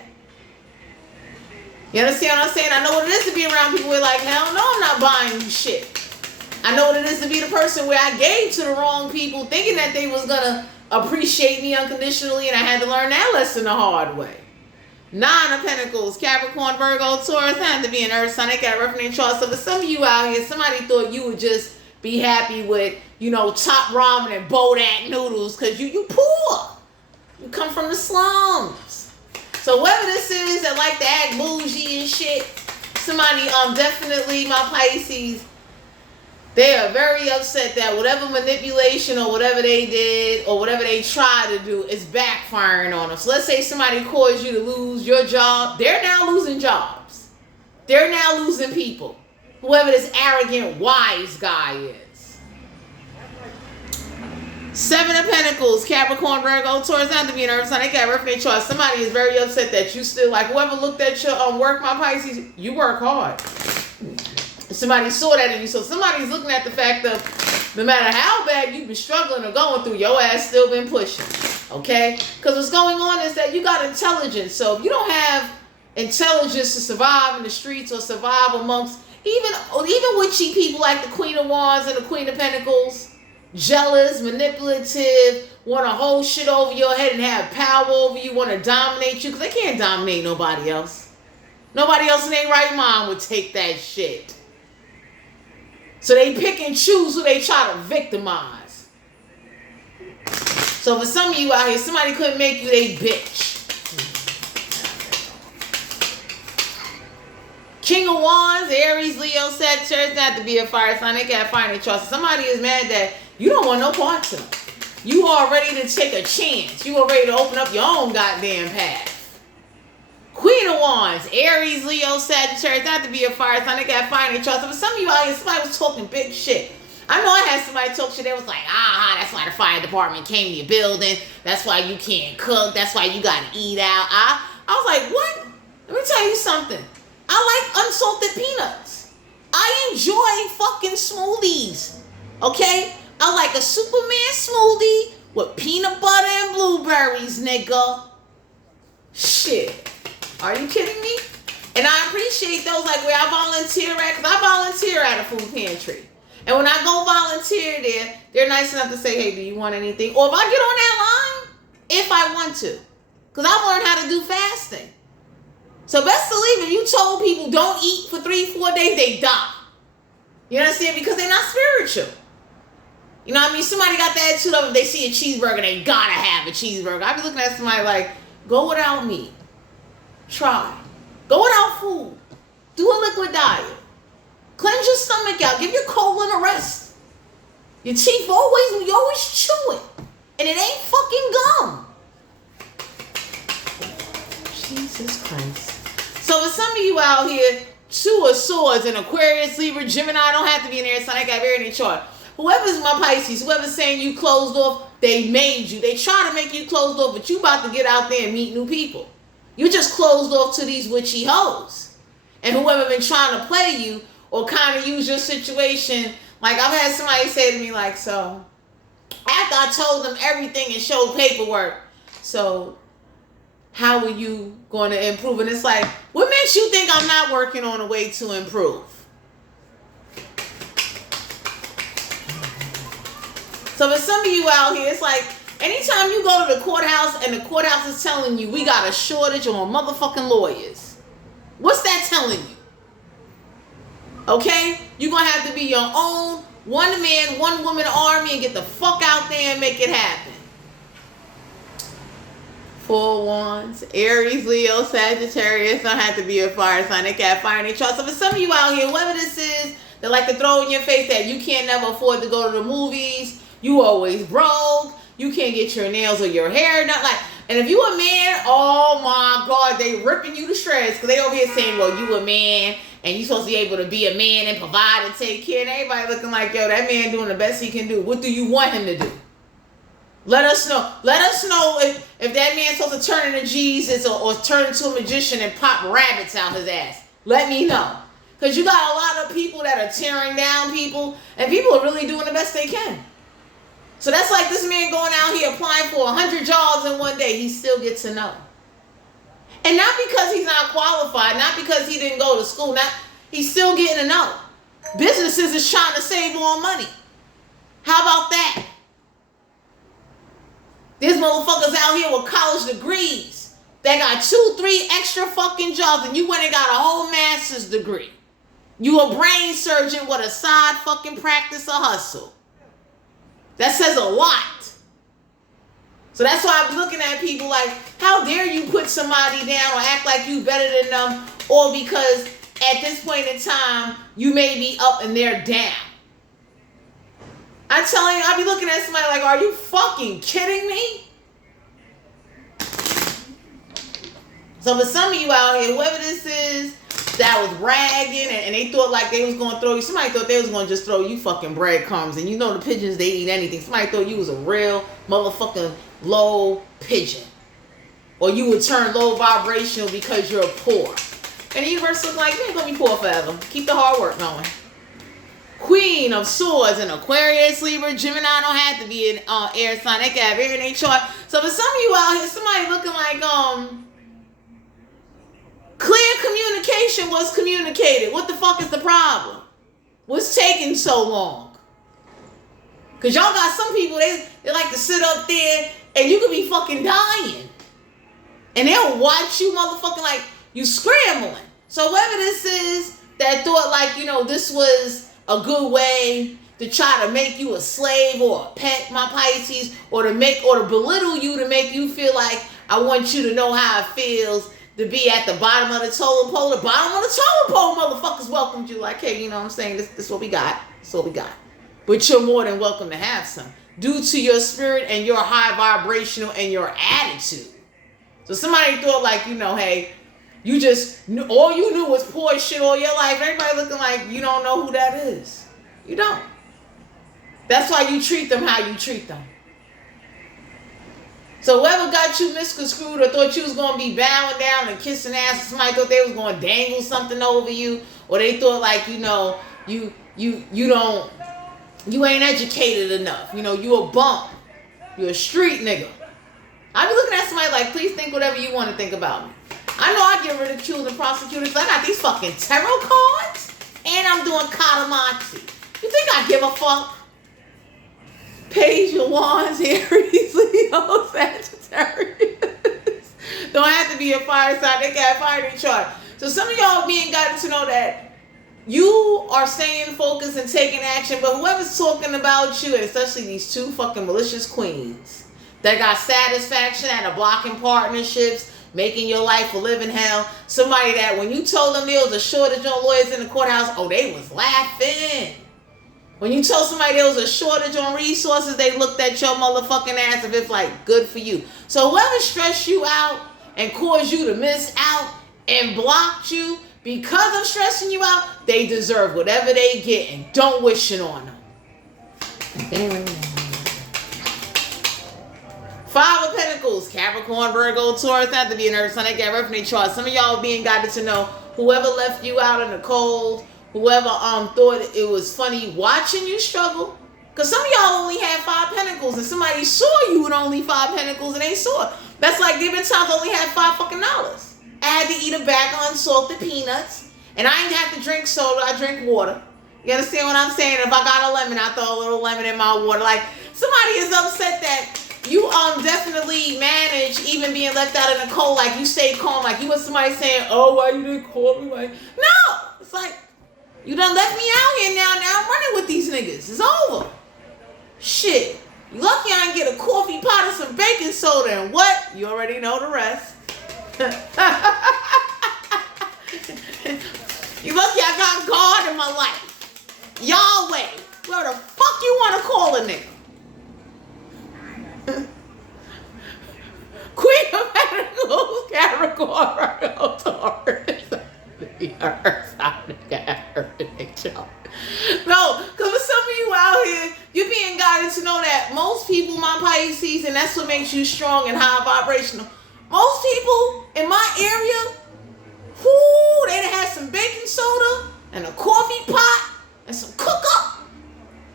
You understand what I'm saying? I know what it is to be around people who are like, hell no, I'm not buying you shit. I know what it is to be the person where I gave to the wrong people thinking that they was going to appreciate me unconditionally, and I had to learn that lesson the hard way. Nine of Pentacles, Capricorn, Virgo, Taurus, had to be an earth sign. They got reference charts. So for some of you out here, somebody thought you would just be happy with, top ramen and bodak noodles because you poor. You come from the slums. So whoever this is that like to act bougie and shit, somebody, definitely my Pisces, they are very upset that whatever manipulation or whatever they did or whatever they tried to do is backfiring on them. So let's say somebody caused you to lose your job. They're now losing jobs. They're now losing people. Whoever this arrogant, wise guy is. Seven of Pentacles, Capricorn, Virgo, Taurus, not to be an earth sign. They got reference chart. Somebody is very upset that you still, like, whoever looked at your work, my Pisces, you work hard. Somebody saw that in you. So somebody's looking at the fact of no matter how bad you've been struggling or going through, your ass still been pushing. Okay? Because what's going on is that you got intelligence. So if you don't have intelligence to survive in the streets or survive amongst even witchy people like the Queen of Wands and the Queen of Pentacles, jealous, manipulative, want to hold shit over your head and have power over you, want to dominate you, because they can't dominate nobody else. Nobody else in their right mind would take that shit. So they pick and choose who they try to victimize. So for some of you out here, somebody couldn't make you a bitch. King of Wands, Aries, Leo, Sagittarius, not to be a fire sign. They got fire in their trust. Somebody is mad that you don't want no parts of them. You are ready to take a chance. You are ready to open up your own goddamn path. Queen of Wands, Aries, Leo, Sagittarius, not to be a fire sign. They got fire in their trust. But some of you out here, somebody was talking big shit. I know I had somebody talk shit. They was like, that's why the fire department came to your building. That's why you can't cook. That's why you got to eat out. I was like, what? Let me tell you something. I like unsalted peanuts. I enjoy fucking smoothies. Okay? I like a Superman smoothie with peanut butter and blueberries, nigga. Shit. Are you kidding me? And I appreciate those, like where I volunteer at, because I volunteer at a food pantry. And when I go volunteer there, they're nice enough to say, hey, do you want anything? Or if I get on that line if I want to. Because I've learned how to do fasting. So best believe if you told people don't eat for 3-4 days, they die. You understand? Because they're not spiritual. You know what I mean? Somebody got the attitude of if they see a cheeseburger, they gotta have a cheeseburger. I be looking at somebody like, go without meat. Try. Go without food. Do a liquid diet. Cleanse your stomach out. Give your colon a rest. Your teeth you always chew it. And it ain't fucking gum. Jesus Christ. So for some of you out here, 2 of Swords, an Aquarius, Libra, Gemini, don't have to be in there, so I got very in the chart. Whoever's my Pisces, whoever's saying you closed off, they made you. They try to make you closed off, but you about to get out there and meet new people. You just closed off to these witchy hoes. And whoever been trying to play you or kind of use your situation, like I've had somebody say to me like, so, after I told them everything and showed paperwork, so how are you going to improve? And it's like, what makes you think I'm not working on a way to improve? So for some of you out here, it's like, anytime you go to the courthouse and the courthouse is telling you we got a shortage on motherfucking lawyers, what's that telling you? Okay? You're going to have to be your own one-man, one-woman army and get the fuck out there and make it happen. 4 Wands, Aries, Leo, Sagittarius, don't have to be a fire sign. They got fire in their chart. So for some of you out here, whoever this is, they like to throw in your face that you can't never afford to go to the movies, you always broke, you can't get your nails or your hair done. Like, and if you a man, oh my God, they ripping you to shreds because they over here saying, well, you a man and you supposed to be able to be a man and provide and take care. And everybody looking like, yo, that man doing the best he can do. What do you want him to do? Let us know. Let us know if that man's supposed to turn into Jesus or turn into a magician and pop rabbits out his ass. Let me know. Because you got a lot of people that are tearing down people, and people are really doing the best they can. So that's like this man going out here applying for 100 jobs in one day. He still gets a no. And not because he's not qualified, not because he didn't go to school, he's still getting a no. Businesses is trying to save more money. How about that? There's motherfuckers out here with college degrees that got 2-3 extra fucking jobs and you went and got a whole master's degree. You a brain surgeon with a side fucking practice or hustle. That says a lot. So that's why I'm looking at people like, how dare you put somebody down or act like you better than them, or because at this point in time, you may be up and they're down. I'm telling you, I'll be looking at somebody like, are you fucking kidding me? So for some of you out here, whoever this is that was bragging and they thought like they was going to throw you, somebody thought they was going to just throw you fucking breadcrumbs. And you know the pigeons, they eat anything. Somebody thought you was a real motherfucking low pigeon. Or you would turn low vibrational because you're poor. And the universe looks like, you ain't going to be poor forever. Keep the hard work going. Queen of Swords, an Aquarius, Libra, Gemini, don't have to be an air sign. They can have air in their chart. So for some of you out here, somebody looking like clear communication was communicated. What the fuck is the problem? What's taking so long? Because y'all got some people, they like to sit up there and you could be fucking dying. And they'll watch you motherfucking like you scrambling. So whoever this is that thought like, you know, this was a good way to try to make you a slave or a pet, my Pisces, or to belittle you to make you feel like I want you to know how it feels to be at the bottom of the totem pole. The bottom of the totem pole motherfuckers welcomed you like, hey, you know what I'm saying? This is what we got. This is what we got. But you're more than welcome to have some due to your spirit and your high vibrational and your attitude. So somebody thought like, you know, hey, you just, all you knew was poor shit all your life. Everybody looking like you don't know who that is. You don't. That's why you treat them how you treat them. So whoever got you misconstrued or thought you was going to be bowing down and kissing ass, somebody thought they was going to dangle something over you, or they thought like, you know, you ain't educated enough. You know, you a bum. You a street nigga. I be looking at somebody like, please think whatever you want to think about me. I know I get ridiculed and prosecuted because I got these fucking tarot cards and I'm doing katamansi. You think I give a fuck? Page of Wands, Aries, Leo, Sagittarius. Sagittarius. Don't have to be a fire sign. They got fire in their chart. So some of y'all being guided to know that you are staying focused and taking action, but whoever's talking about you, and especially these two fucking malicious queens that got satisfaction out of blocking partnerships, making your life a living hell. Somebody that when you told them there was a shortage on lawyers in the courthouse, oh, they was laughing. When you told somebody there was a shortage on resources, they looked at your motherfucking ass as if like, good for you. So whoever stressed you out and caused you to miss out and blocked you because of stressing you out, they deserve whatever they get, and don't wish it on them. Five of Pentacles, Capricorn, Virgo, Taurus, not to be a nervous, they got reference chart. Some of y'all being guided to know whoever left you out in the cold, whoever thought it was funny watching you struggle. Because some of y'all only had 5 pentacles and somebody saw you with only 5 pentacles and they saw it. That's like giving Tom only had $5 fucking dollars. I had to eat a bag of unsalted peanuts, and I ain't have to drink soda. I drink water. You understand what I'm saying? If I got a lemon, I throw a little lemon in my water. Like, somebody is upset that you definitely manage even being left out in the cold. Like, you stay calm. Like, you was somebody saying, oh, why you didn't call me? Like, no. It's like, you done left me out here now. Now I'm running with these niggas. It's over. Shit. You lucky I didn't get a coffee pot and some baking soda. And what? You already know the rest. You lucky I got God in my life. Yahweh. Where the fuck you want to call a nigga? Queen of Pentacles, Capricorn, Virgo, Taurus. No, because for some of you out here, you're being guided to know that most people, my Pisces, and that's what makes you strong and high vibrational. Most people in my area, they done had some baking soda and a coffee pot and some cook up.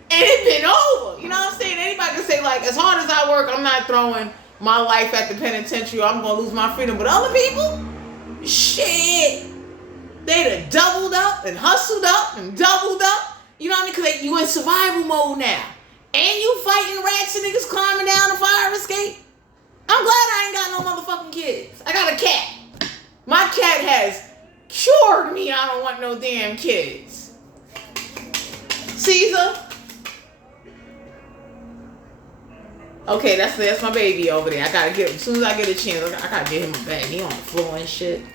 And it been over. You know what I'm saying? Anybody can say, like, as hard as I work, I'm not throwing my life at the penitentiary. I'm going to lose my freedom. But other people, shit, they done doubled up and hustled up and doubled up. You know what I mean? Because you in survival mode now. And you fighting rats and niggas climbing down the fire escape. I'm glad I ain't got no motherfucking kids. I got a cat. My cat has cured me. I don't want no damn kids. Caesar. Okay, that's my baby over there. I gotta get him. As soon as I get a chance, I gotta get him a bag. He on the floor and shit.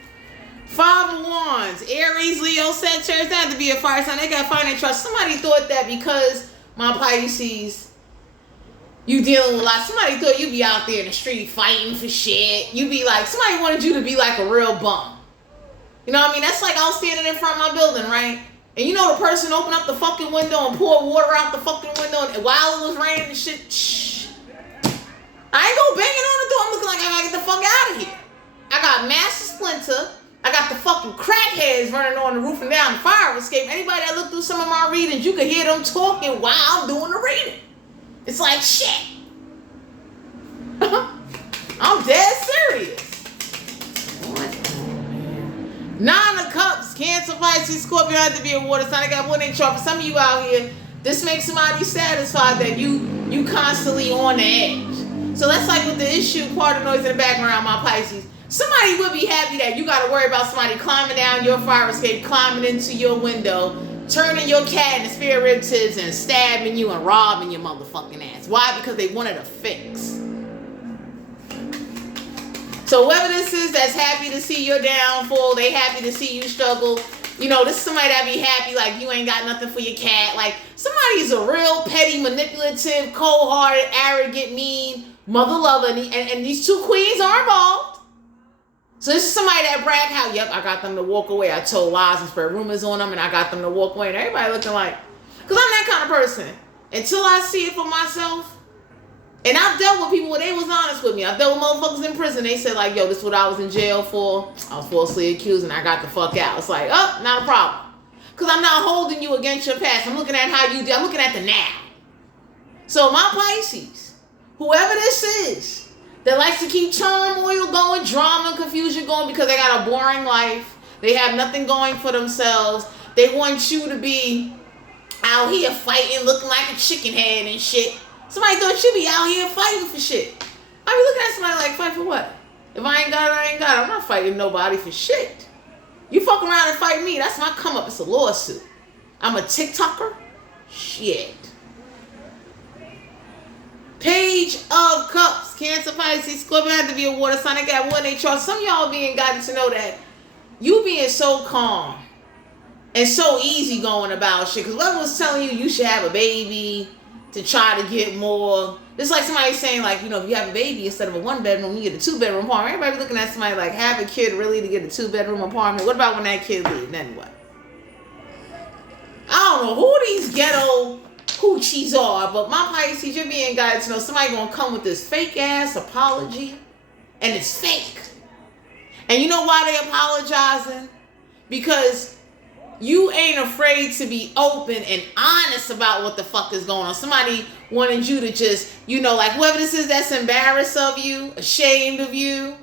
5 of Wands. Aries, Leo, Sagittarius. That had to be a fire sign. They got finance trust. Somebody thought that because my Pisces, you dealing with a lot. Somebody thought you'd be out there in the street fighting for shit. You be like, somebody wanted you to be like a real bum. You know what I mean? That's like I was standing in front of my building, right? And you know the person opened up the fucking window and poured water out the fucking window and while it was raining and shit. Shh. I ain't go banging on the door. I'm looking like I gotta get the fuck out of here. I got Master Splinter. I got the fucking crackheads running on the roof and down the fire escape. Anybody that looked through some of my readings, you could hear them talking while I'm doing the reading. It's like, shit. I'm dead serious. 9 of Cups, Cancer, Pisces, Scorpio, had to be a water sign. I got one in chart. For some of you out here, this makes somebody satisfied that you constantly on the edge. So that's like with the issue, part of the noise in the background, my Pisces. Somebody would be happy that you got to worry about somebody climbing down your fire escape, climbing into your window, turning your cat into spare rib tips and stabbing you and robbing your motherfucking ass. Why? Because they wanted a fix. So whoever this is that's happy to see your downfall, they happy to see you struggle. You know, this is somebody that be happy like you ain't got nothing for your cat. Like somebody's a real petty, manipulative, cold-hearted, arrogant, mean mother lover. And these 2 queens are involved. So this is somebody that brag how, yep, I got them to walk away. I told lies and spread rumors on them and I got them to walk away. And everybody looking like, because I'm that kind of person. Until I see it for myself. And I've dealt with people where they was honest with me. I've dealt with motherfuckers in prison. They said like, yo, this is what I was in jail for. I was falsely accused and I got the fuck out. It's like, oh, not a problem. Because I'm not holding you against your past. I'm looking at how you did. I'm looking at the now. So my Pisces, whoever this is, that likes to keep turmoil going, drama, confusion going because they got a boring life. They have nothing going for themselves. They want you to be out here fighting, looking like a chicken head and shit. Somebody thought you'd be out here fighting for shit. I be looking at somebody like, fight for what? If I ain't got it, I ain't got it. I'm not fighting nobody for shit. You fuck around and fight me, that's my come up. It's a lawsuit. I'm a TikToker? Shit. Page of Cups. Cancer, Pisces, Scorpio had to be a water sign. They got one in their chart. Some of y'all being guided to know that you being so calm and so easy going about shit. Because whoever was telling you should have a baby to try to get more. It's like somebody saying, like, you know, if you have a baby instead of a 1-bedroom, you get a 2-bedroom apartment. Everybody looking at somebody like, have a kid really to get a 2-bedroom apartment. What about when that kid leaves? Then what? I don't know who these ghetto hoochies are, but my Pisces, you're being guided to know somebody gonna come with this fake ass apology, and it's fake. And you know why they apologizing? Because you ain't afraid to be open and honest about what the fuck is going on. Somebody wanted you to just, you know, like whoever this is that's embarrassed of you, ashamed of you,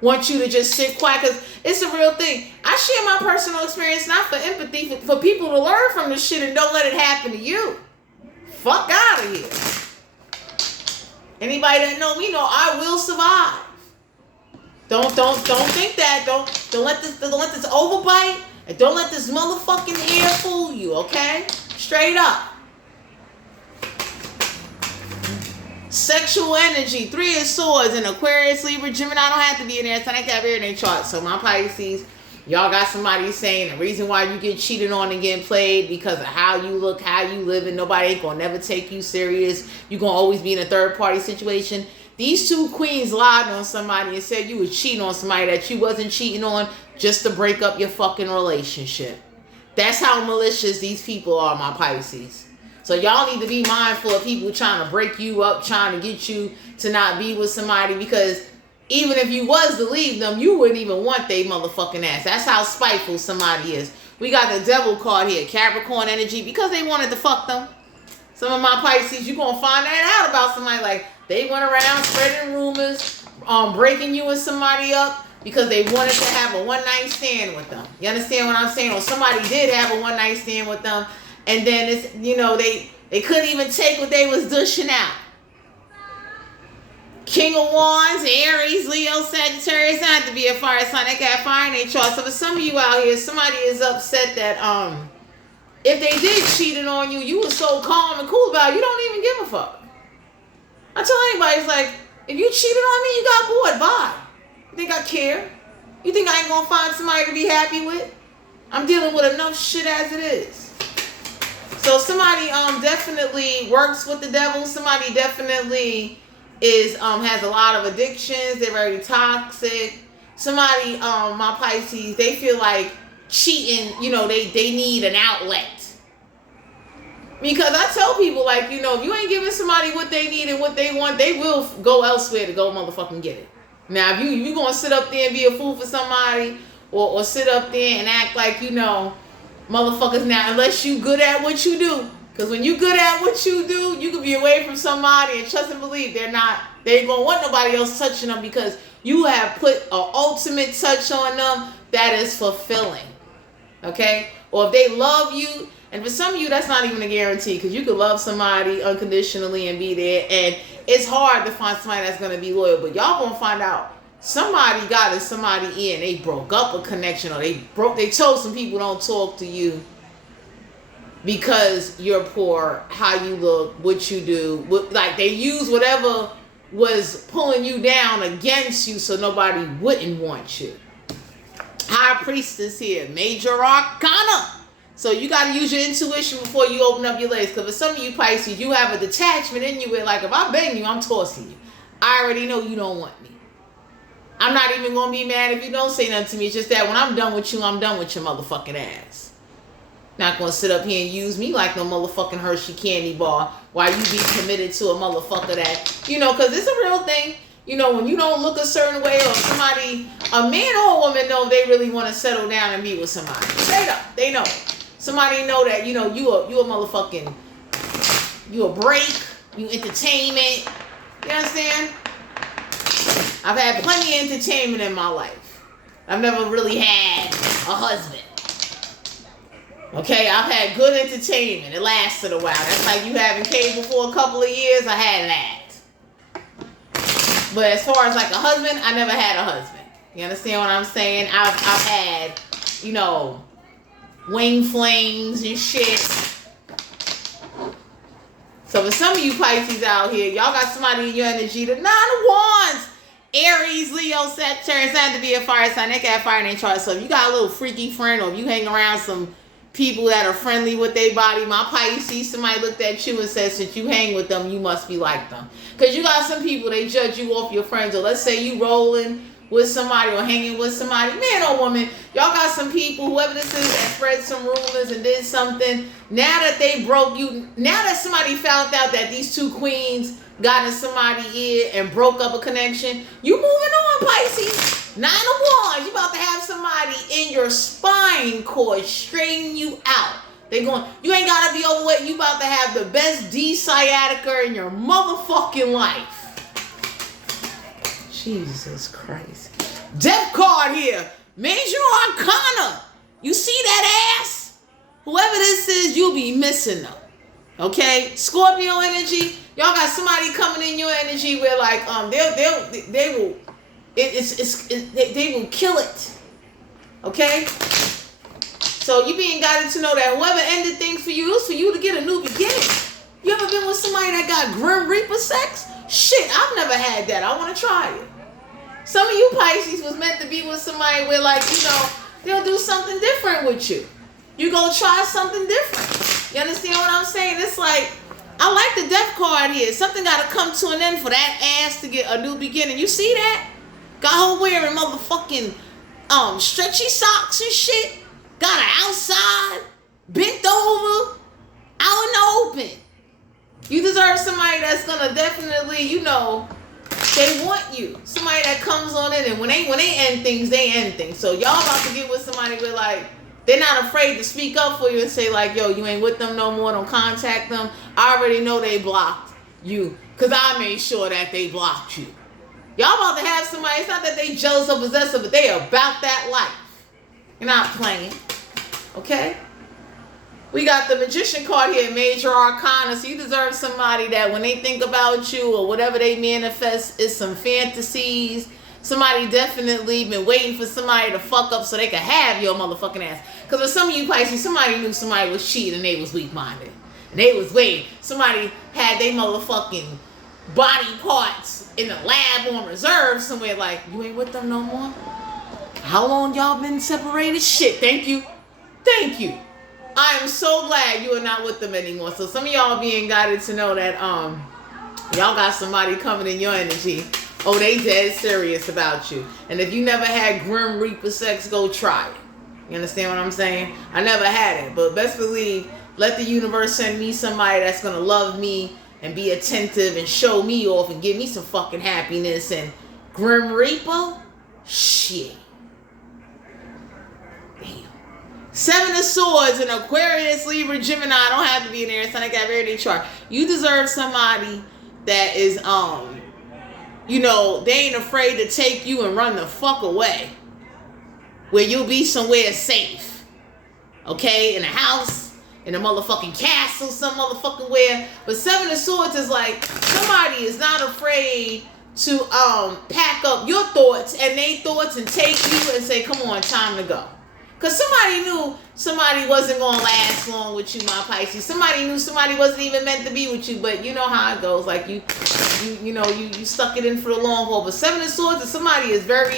want you to just sit quiet, because it's a real thing. I share my personal experience not for empathy, for people to learn from this shit and don't let it happen to you. Fuck out of here. Anybody that know me know I will survive. Don't think that. Don't let this overbite, and don't let this motherfucking air fool you, okay? Straight up. Sexual energy, 3 of Swords, and Aquarius, Libra, Gemini don't have to be in there. So they got in their chart. So my Pisces, y'all got somebody saying the reason why you get cheated on and getting played because of how you look, how you live, and nobody ain't gonna never take you serious. You gonna always be in a third party situation. These 2 queens lied on somebody and said you was cheating on somebody that you wasn't cheating on just to break up your fucking relationship. That's how malicious these people are, my Pisces. So y'all need to be mindful of people trying to break you up, trying to get you to not be with somebody, because even if you was to leave them, you wouldn't even want they motherfucking ass. That's how spiteful somebody is. We got the devil card here, Capricorn energy, because they wanted to fuck them. Some of my Pisces, you gonna find that out about somebody, like they went around spreading rumors, breaking you and somebody up because they wanted to have a one-night stand with them. You understand what I'm saying? Or somebody did have a one-night stand with them, and then it's, you know, they couldn't even take what they was dishing out. King of Wands, Aries, Leo, Sagittarius, not have to be a fire sign. They got fire in their chart. So for some of you out here, somebody is upset that if they did cheating on you, you were so calm and cool about it, you don't even give a fuck. I tell anybody, it's like, if you cheated on me, you got bored. Bye. You think I care? You think I ain't gonna find somebody to be happy with? I'm dealing with enough shit as it is. So somebody definitely works with the devil. Somebody definitely is has a lot of addictions. They're very toxic. Somebody, my Pisces, they feel like cheating, you know, they need an outlet. Because I tell people, like, you know, if you ain't giving somebody what they need and what they want, they will go elsewhere to go motherfucking get it. Now, if you gonna sit up there and be a fool for somebody, or sit up there and act like, you know, motherfuckers, now, unless you good at what you do. Because when you good at what you do, you can be away from somebody and trust and believe they ain't gonna want nobody else touching them, because you have put an ultimate touch on them that is fulfilling. Okay? Or if they love you, and for some of you, that's not even a guarantee, because you could love somebody unconditionally and be there, and it's hard to find somebody that's going to be loyal, but y'all going to find out somebody got somebody in, they broke up a connection, or they told some people don't talk to you because you're poor, how you look, what you do, like they use whatever was pulling you down against you so nobody wouldn't want you. High Priestess here, Major Arcana. So you got to use your intuition before you open up your legs. Because for some of you Pisces, you have a detachment in you where, like, if I bang you, I'm tossing you. I already know you don't want me. I'm not even going to be mad if you don't say nothing to me. It's just that when I'm done with you, I'm done with your motherfucking ass. Not going to sit up here and use me like no motherfucking Hershey candy bar while you be committed to a motherfucker that, you know, because it's a real thing. You know, when you don't look a certain way, or somebody, a man or a woman know they really want to settle down and be with somebody. Straight up, they know. Somebody know that, you know, you a motherfucking, you a break, you entertainment. You understand? I've had plenty of entertainment in my life. I've never really had a husband. Okay, I've had good entertainment. It lasted a while. That's like you having cable for a couple of years. I had that. But as far as like a husband, I never had a husband. You understand what I'm saying? I've had, you know, wing flames and shit. So for some of you Pisces out here, y'all got somebody in your energy, the 9 of Wands, Aries, Leo, Sagittarius, it had to be a fire sign. They got fire in their chart. So if you got a little freaky friend, or if you hang around some people that are friendly with their body, my Pisces, somebody looked at you and said, since you hang with them, you must be like them. Because you got some people, they judge you off your friends. Or let's say you rolling with somebody or hanging with somebody, man or woman, y'all got some people, whoever this is, that spread some rumors and did something. Now that they broke you, now that somebody found out that these two queens got in somebody's ear and broke up a connection, you moving on, Pisces. 9 of Wands, you about to have somebody in your spine cord straighten you out. They going, you ain't gotta be overweight, you about to have the best D sciatica in your motherfucking life. Jesus Christ. Death card here. Major Arcana. You see that ass? Whoever this is, you'll be missing them. Okay? Scorpio energy. Y'all got somebody coming in your energy where like they will kill it. Okay? So you being guided to know that whoever ended things for you, it was for you to get a new beginning. You ever been with somebody that got Grim Reaper sex? Shit, I've never had that. I want to try it. Some of you Pisces was meant to be with somebody where, like, you know, they'll do something different with you. You go try something different. You understand what I'm saying? It's like, I like the death card here. Something got to come to an end for that ass to get a new beginning. You see that? Got her wearing motherfucking stretchy socks and shit. Got her outside, bent over, out in the open. You deserve somebody that's going to definitely, you know, they want you. Somebody that comes on in, and when they end things, they end things. So y'all about to get with somebody where like they're not afraid to speak up for you and say like, yo, you ain't with them no more, don't contact them. I already know they blocked you because I made sure that they blocked you. Y'all about to have somebody, it's not that they jealous or possessive, but they about that life. You're not playing. Okay? We got the Magician card here, Major Arcana. So you deserve somebody that when they think about you or whatever they manifest is some fantasies. Somebody definitely been waiting for somebody to fuck up so they can have your motherfucking ass. Because for some of you Pisces, somebody knew somebody was cheating and they was weak-minded. And they was waiting. Somebody had their motherfucking body parts in the lab on reserve somewhere like, you ain't with them no more? How long y'all been separated? Shit, thank you. Thank you. I am so glad you are not with them anymore. So some of y'all being guided to know that y'all got somebody coming in your energy. Oh, they dead serious about you. And if you never had Grim Reaper sex, go try it. You understand what I'm saying? I never had it, but best believe, let the universe send me somebody that's gonna love me and be attentive and show me off and give me some fucking happiness. And Grim Reaper, shit. 7 of Swords, an Aquarius, Libra, Gemini. Don't have to be an air sign. I got everyday chart. You deserve somebody that is, you know, they ain't afraid to take you and run the fuck away. Where you'll be somewhere safe. Okay? In a house, in a motherfucking castle, some motherfucking where. But 7 of Swords is like, somebody is not afraid to pack up your thoughts and their thoughts and take you and say, come on, time to go. Because somebody knew somebody wasn't going to last long with you, my Pisces. Somebody knew somebody wasn't even meant to be with you. But you know how it goes. Like, you stuck it in for the long haul. But 7 of Swords, if somebody is very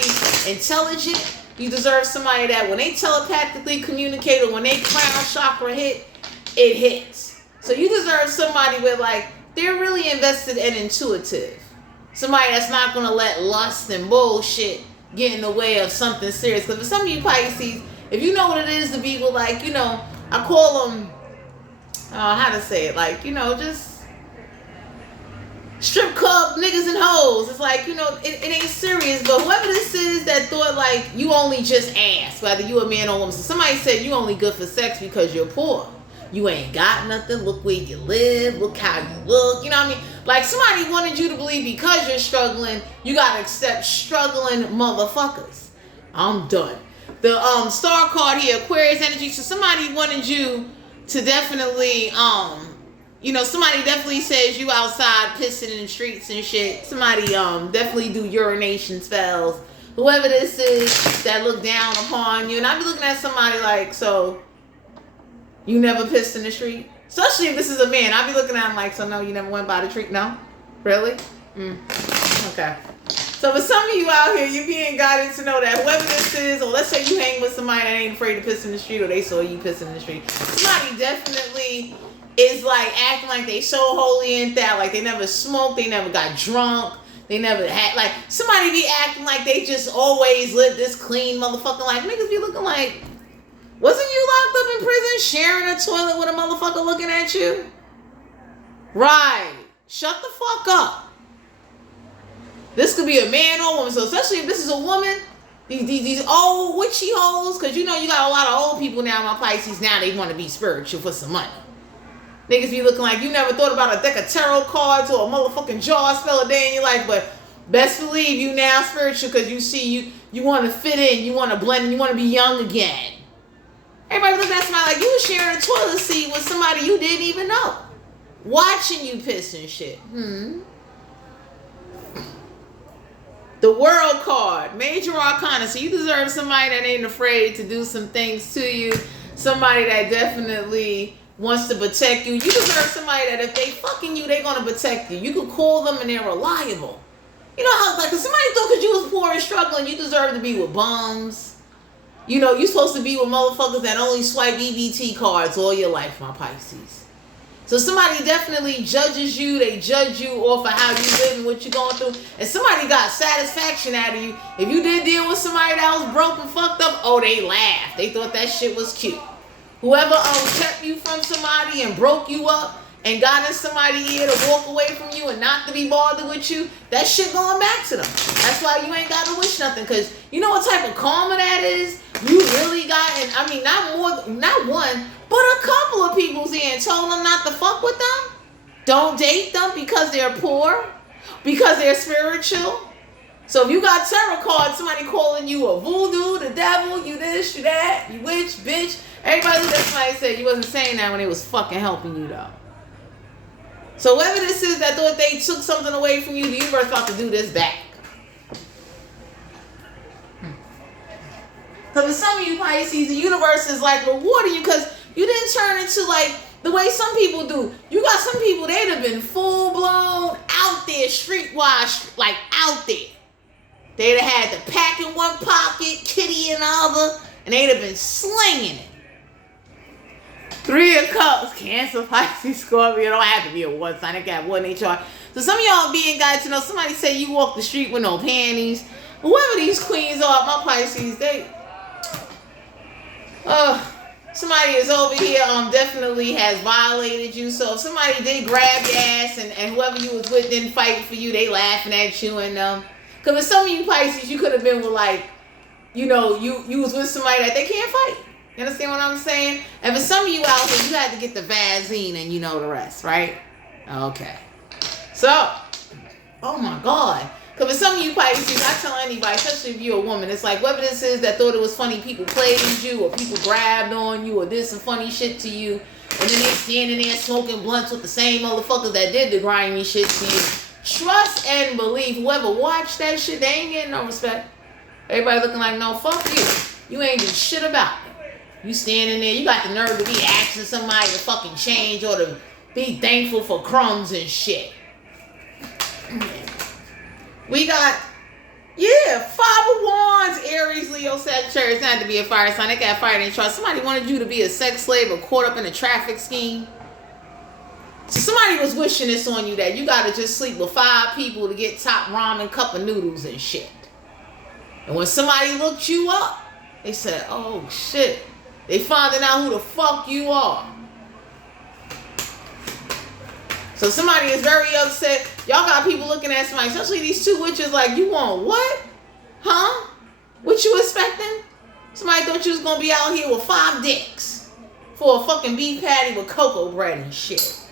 intelligent, you deserve somebody that when they telepathically communicate or when they crown chakra hit, it hits. So you deserve somebody where, like, they're really invested and intuitive. Somebody that's not going to let lust and bullshit get in the way of something serious. Because for some of you Pisces, if you know what it is to be with, like, you know, I call them, how to say it, like, you know, just strip club niggas and hoes. It's like, you know, it ain't serious, but whoever this is that thought, like, you only just ask, whether you a man or woman. So somebody said you only good for sex because you're poor. You ain't got nothing. Look where you live. Look how you look. You know what I mean? Like, somebody wanted you to believe because you're struggling, you got to accept struggling motherfuckers. I'm done. The star card here, Aquarius energy. So somebody wanted you to definitely you know, somebody definitely says you outside pissing in the streets and shit. Somebody definitely do urination spells. Whoever this is that look down upon you. And I be looking at somebody like, so you never pissed in the street? Especially if this is a man. I be looking at him like, so no, you never went by the tree? No? Really? Okay. So for some of you out here, you're being guided to know that whoever this is, or let's say you hang with somebody that ain't afraid to piss in the street, or they saw you piss in the street. Somebody definitely is like acting like they so holy and that, like they never smoked, they never got drunk, they never had, like, somebody be acting like they just always lived this clean motherfucking life. Niggas be looking like, wasn't you locked up in prison sharing a toilet with a motherfucker looking at you? Right. Shut the fuck up. This could be a man or woman. So especially if this is a woman, these old witchy hoes, because you know you got a lot of old people now, my Pisces, now they want to be spiritual for some money. Niggas be looking like you never thought about a deck of tarot cards or a motherfucking jar spell a day in your life, but best believe you now spiritual because you see you want to fit in, you want to blend in, you want to be young again. Everybody looking at somebody like you was sharing a toilet seat with somebody you didn't even know. Watching you piss and shit. The World card, Major Arcana. So you deserve somebody that ain't afraid to do some things to you. Somebody that definitely wants to protect you. You deserve somebody that if they fucking you, they gonna protect you. You can call them and they're reliable. You know how, like, if somebody thought because you was poor and struggling, you deserve to be with bums. You know, you're supposed to be with motherfuckers that only swipe EBT cards all your life, my Pisces. So somebody definitely judges you. They judge you off of how you live and what you're going through. And somebody got satisfaction out of you. If you did deal with somebody that was broke and fucked up, oh, they laughed. They thought that shit was cute. Whoever kept you from somebody and broke you up and got in somebody's ear to walk away from you and not to be bothered with you, that shit going back to them. That's why you ain't got to wish nothing. Because you know what type of karma that is? You really got, and I mean, not one, but a couple of people's in and told them not to fuck with them. Don't date them because they're poor, because they're spiritual. So if you got tarot cards, somebody calling you a voodoo, the devil, you this, you that, you witch, bitch. Everybody looked at somebody and said you wasn't saying that when they was fucking helping you though. So whoever this is that thought they took something away from you, the universe about to do this back. So for some of you Pisces, the universe is like rewarding you because you didn't turn into like the way some people do. You got some people, they'd have been full blown out there, streetwise, like out there. They'd have had the pack in one pocket, kitty in the other, and they'd have been slinging it. 3 of Cups, Cancer, Pisces, Scorpio. Don't have to be a one sign. They got one HR. So some of y'all being guys to know. Somebody say you walk the street with no panties. Whoever these queens are, my Pisces, they. Somebody is over here definitely has violated you. So if somebody did grab your ass and whoever you was with didn't fight for you, they laughing at you and because with some of you Pisces, you could have been with like, you know, you was with somebody that they can't fight. You understand what I'm saying? And for some of you out there, you had to get the Vaseline and you know the rest, right? Okay. So, oh my God. Because for some of you Pisces, I tell anybody, especially if you're a woman, it's like whether this is that thought it was funny, people played you or people grabbed on you or did some funny shit to you. And then they standing there smoking blunts with the same motherfuckers that did the grimy shit to you. Trust and believe. Whoever watched that shit, they ain't getting no respect. Everybody looking like, no, fuck you. You ain't doing shit about it. You standing there, you got the nerve to be asking somebody to fucking change or to be thankful for crumbs and shit. We got, 5 of Wands, Aries, Leo, Sagittarius. Not to be a fire sign. They got fire in trust. Somebody wanted you to be a sex slave or caught up in a traffic scheme. So somebody was wishing this on you that you got to just sleep with 5 people to get top ramen, cup of noodles and shit. And when somebody looked you up, they said, oh shit. They finding out who the fuck you are. So somebody is very upset. Y'all got people looking at somebody, especially these 2 witches, like, you want what? Huh? What you expecting? Somebody thought you was going to be out here with 5 dicks for a fucking beef patty with cocoa bread and shit.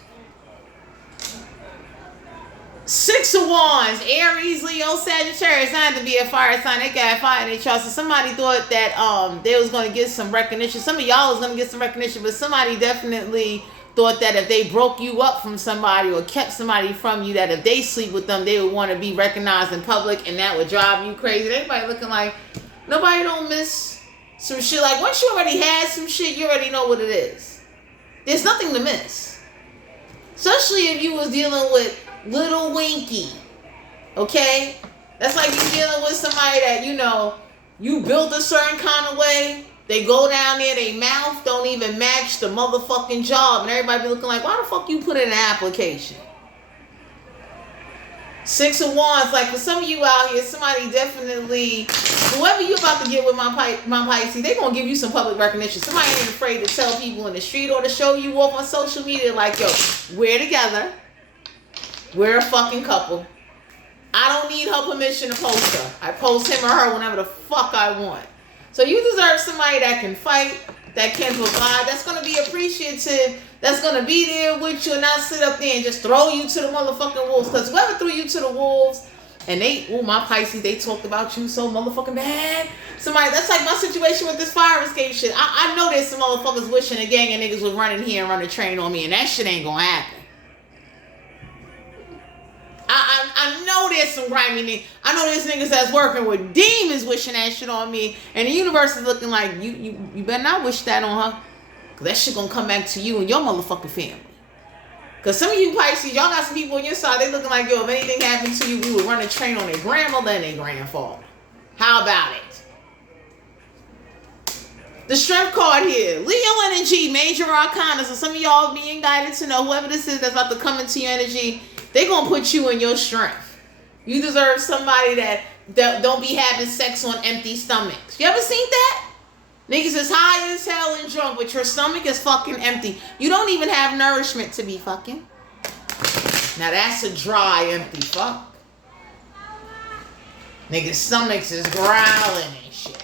6 of Wands, Aries, Leo, Sagittarius. Not to be a fire sign. They got fire in their trust. So somebody thought that they was going to get some recognition. Some of y'all was going to get some recognition, but somebody definitely thought that if they broke you up from somebody or kept somebody from you, that if they sleep with them, they would want to be recognized in public, and that would drive you crazy. Everybody looking like nobody don't miss some shit. Like, once you already had some shit, you already know what it is. There's nothing to miss. Especially if you was dealing with Little Winky. Okay? That's like you dealing with somebody that, you know, you built a certain kind of way. They go down there, they mouth don't even match the motherfucking job. And everybody be looking like, why the fuck you put in an application? Six of Wands, like for some of you out here, somebody definitely, whoever you about to get with my Pisces, they gonna give you some public recognition. Somebody ain't afraid to tell people in the street or to show you off on social media like, yo, we're together. We're a fucking couple. I don't need her permission to post her. I post him or her whenever the fuck I want. So you deserve somebody that can fight, that can provide, that's going to be appreciative, that's going to be there with you and not sit up there and just throw you to the motherfucking wolves. Because whoever threw you to the wolves, and they, oh, my Pisces, they talked about you so motherfucking bad. Somebody, that's like my situation with this fire escape shit. I know there's some motherfuckers wishing a gang of niggas was running here and run a train on me, and that shit ain't going to happen. I know there's some grimy niggas. I know there's niggas that's working with demons wishing that shit on me. And the universe is looking like, you better not wish that on her. Because that shit gonna come back to you and your motherfucking family. Because some of you Pisces, y'all got some people on your side, they looking like, yo, if anything happened to you, we would run a train on their grandmother and their grandfather. How about it? The Strength card here. Leo energy, major arcana. So some of y'all being guided to know whoever this is that's about to come into your energy, they gonna put you in your strength. You deserve somebody that don't be having sex on empty stomachs. You ever seen that? Niggas is high as hell and drunk, but your stomach is fucking empty. You don't even have nourishment to be fucking. Now that's a dry, empty fuck. Niggas' stomachs is growling and shit.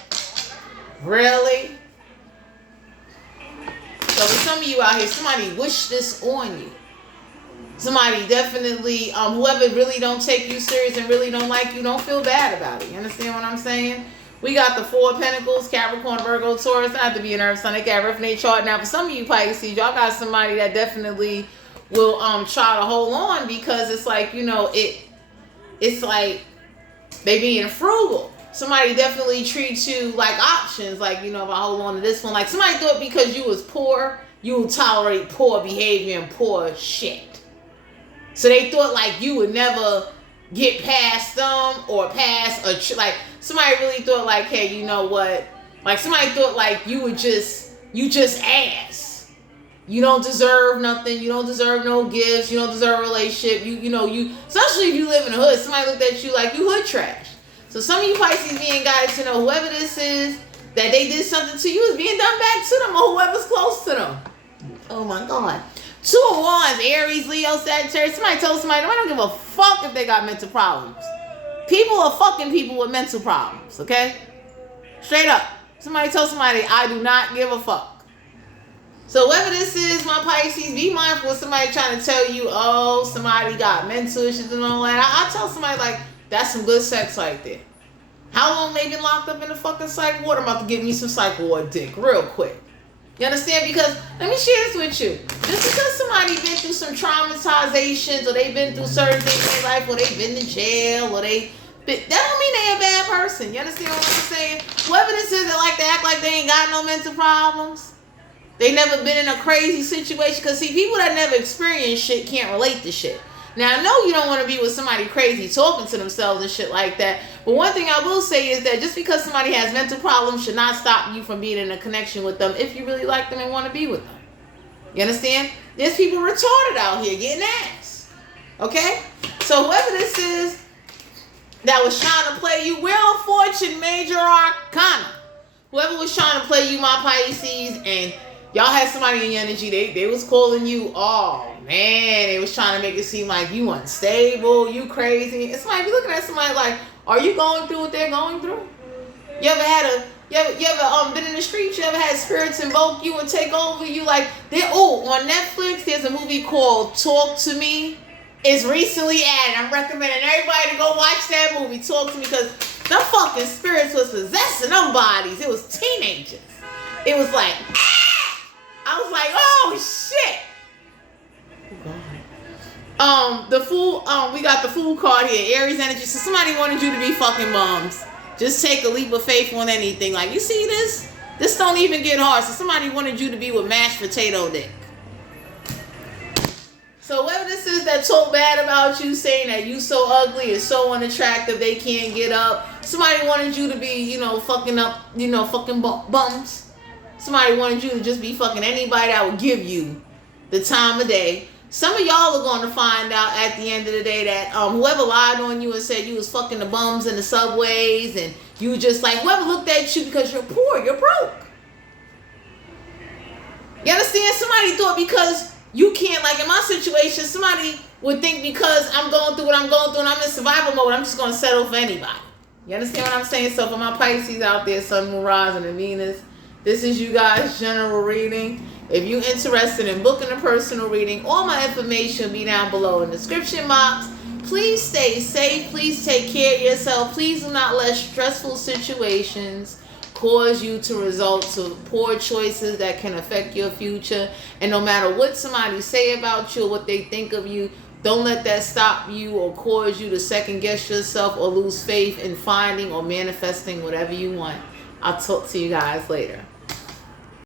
Really? So for some of you out here, somebody wish this on you. Somebody definitely, whoever really don't take you serious and really don't like you, don't feel bad about it. You understand what I'm saying? We got the Four of Pentacles, Capricorn, Virgo, Taurus. Not to be an Earth sign, they got refinate chart. Now, for some of you Pisces, y'all got somebody that definitely will try to hold on because it's like, you know, it's like they being frugal. Somebody definitely treats you like options. Like, you know, if I hold on to this one, like somebody thought because you was poor, you would tolerate poor behavior and poor shit. So they thought like you would never get past them or pass like somebody really thought like, hey, you know what? Like somebody thought like you just ass. You don't deserve nothing. You don't deserve no gifts. You don't deserve a relationship. You know, especially if you live in the hood, somebody looked at you like you hood trash. So some of you Pisces being guided to know whoever this is, that they did something to you is being done back to them or whoever's close to them. Oh my God. Two of Wands, Aries, Leo, Sagittarius. Somebody told somebody, I don't give a fuck if they got mental problems. People are fucking people with mental problems, okay? Straight up. Somebody told somebody, I do not give a fuck. So whoever this is, my Pisces, be mindful of somebody trying to tell you, oh, somebody got mental issues and all that. I tell somebody, like, that's some good sex right there. How long they been locked up in the fucking psych ward? I'm about to give me some psych ward dick real quick. You understand? Because, let me share this with you. Just because somebody been through some traumatizations or they've been through certain things in their life or they've been in jail or that don't mean they a bad person. You understand what I'm saying? Whoever this is that like to act like they ain't got no mental problems. They never been in a crazy situation. Because, see, people that never experienced shit can't relate to shit. Now, I know you don't want to be with somebody crazy talking to themselves and shit like that. But one thing I will say is that just because somebody has mental problems should not stop you from being in a connection with them if you really like them and want to be with them. You understand? There's people retarded out here getting ass. Okay? So whoever this is that was trying to play you, Wheel of Fortune, Major Arcana. Whoever was trying to play you, my Pisces, and y'all had somebody in your energy, they was calling you, oh, man, they was trying to make it seem like you unstable, you crazy. It's like, you looking at somebody like, are you going through what they're going through? You ever been in the streets? You ever had spirits invoke you and take over you? Like, on Netflix, there's a movie called Talk to Me. It's recently added. I'm recommending everybody to go watch that movie, Talk to Me, because them fucking spirits was possessing them bodies. It was teenagers. It was like, ah! I was like, oh shit. The fool, we got the fool card here, Aries energy. So somebody wanted you to be fucking bums. Just take a leap of faith on anything. Like, you see this? This don't even get hard. So somebody wanted you to be with mashed potato dick. So whoever this is that talk bad about you, saying that you so ugly and so unattractive they can't get up. Somebody wanted you to be, fucking up, fucking bums. Somebody wanted you to just be fucking anybody that would give you the time of day. Some of y'all are going to find out at the end of the day that whoever lied on you and said you was fucking the bums in the subways, and you just like, whoever looked at you because you're poor, you're broke. You understand? Somebody thought because you can't, like in my situation, somebody would think because I'm going through what I'm going through and I'm in survival mode, I'm just going to settle for anybody. You understand what I'm saying? So for my Pisces out there, Sun, Moon, Rising, and Venus, this is you guys' general reading. If you're interested in booking a personal reading, all my information will be down below in the description box. Please stay safe. Please take care of yourself. Please do not let stressful situations cause you to result to poor choices that can affect your future. And no matter what somebody say about you or what they think of you, don't let that stop you or cause you to second guess yourself or lose faith in finding or manifesting whatever you want. I'll talk to you guys later.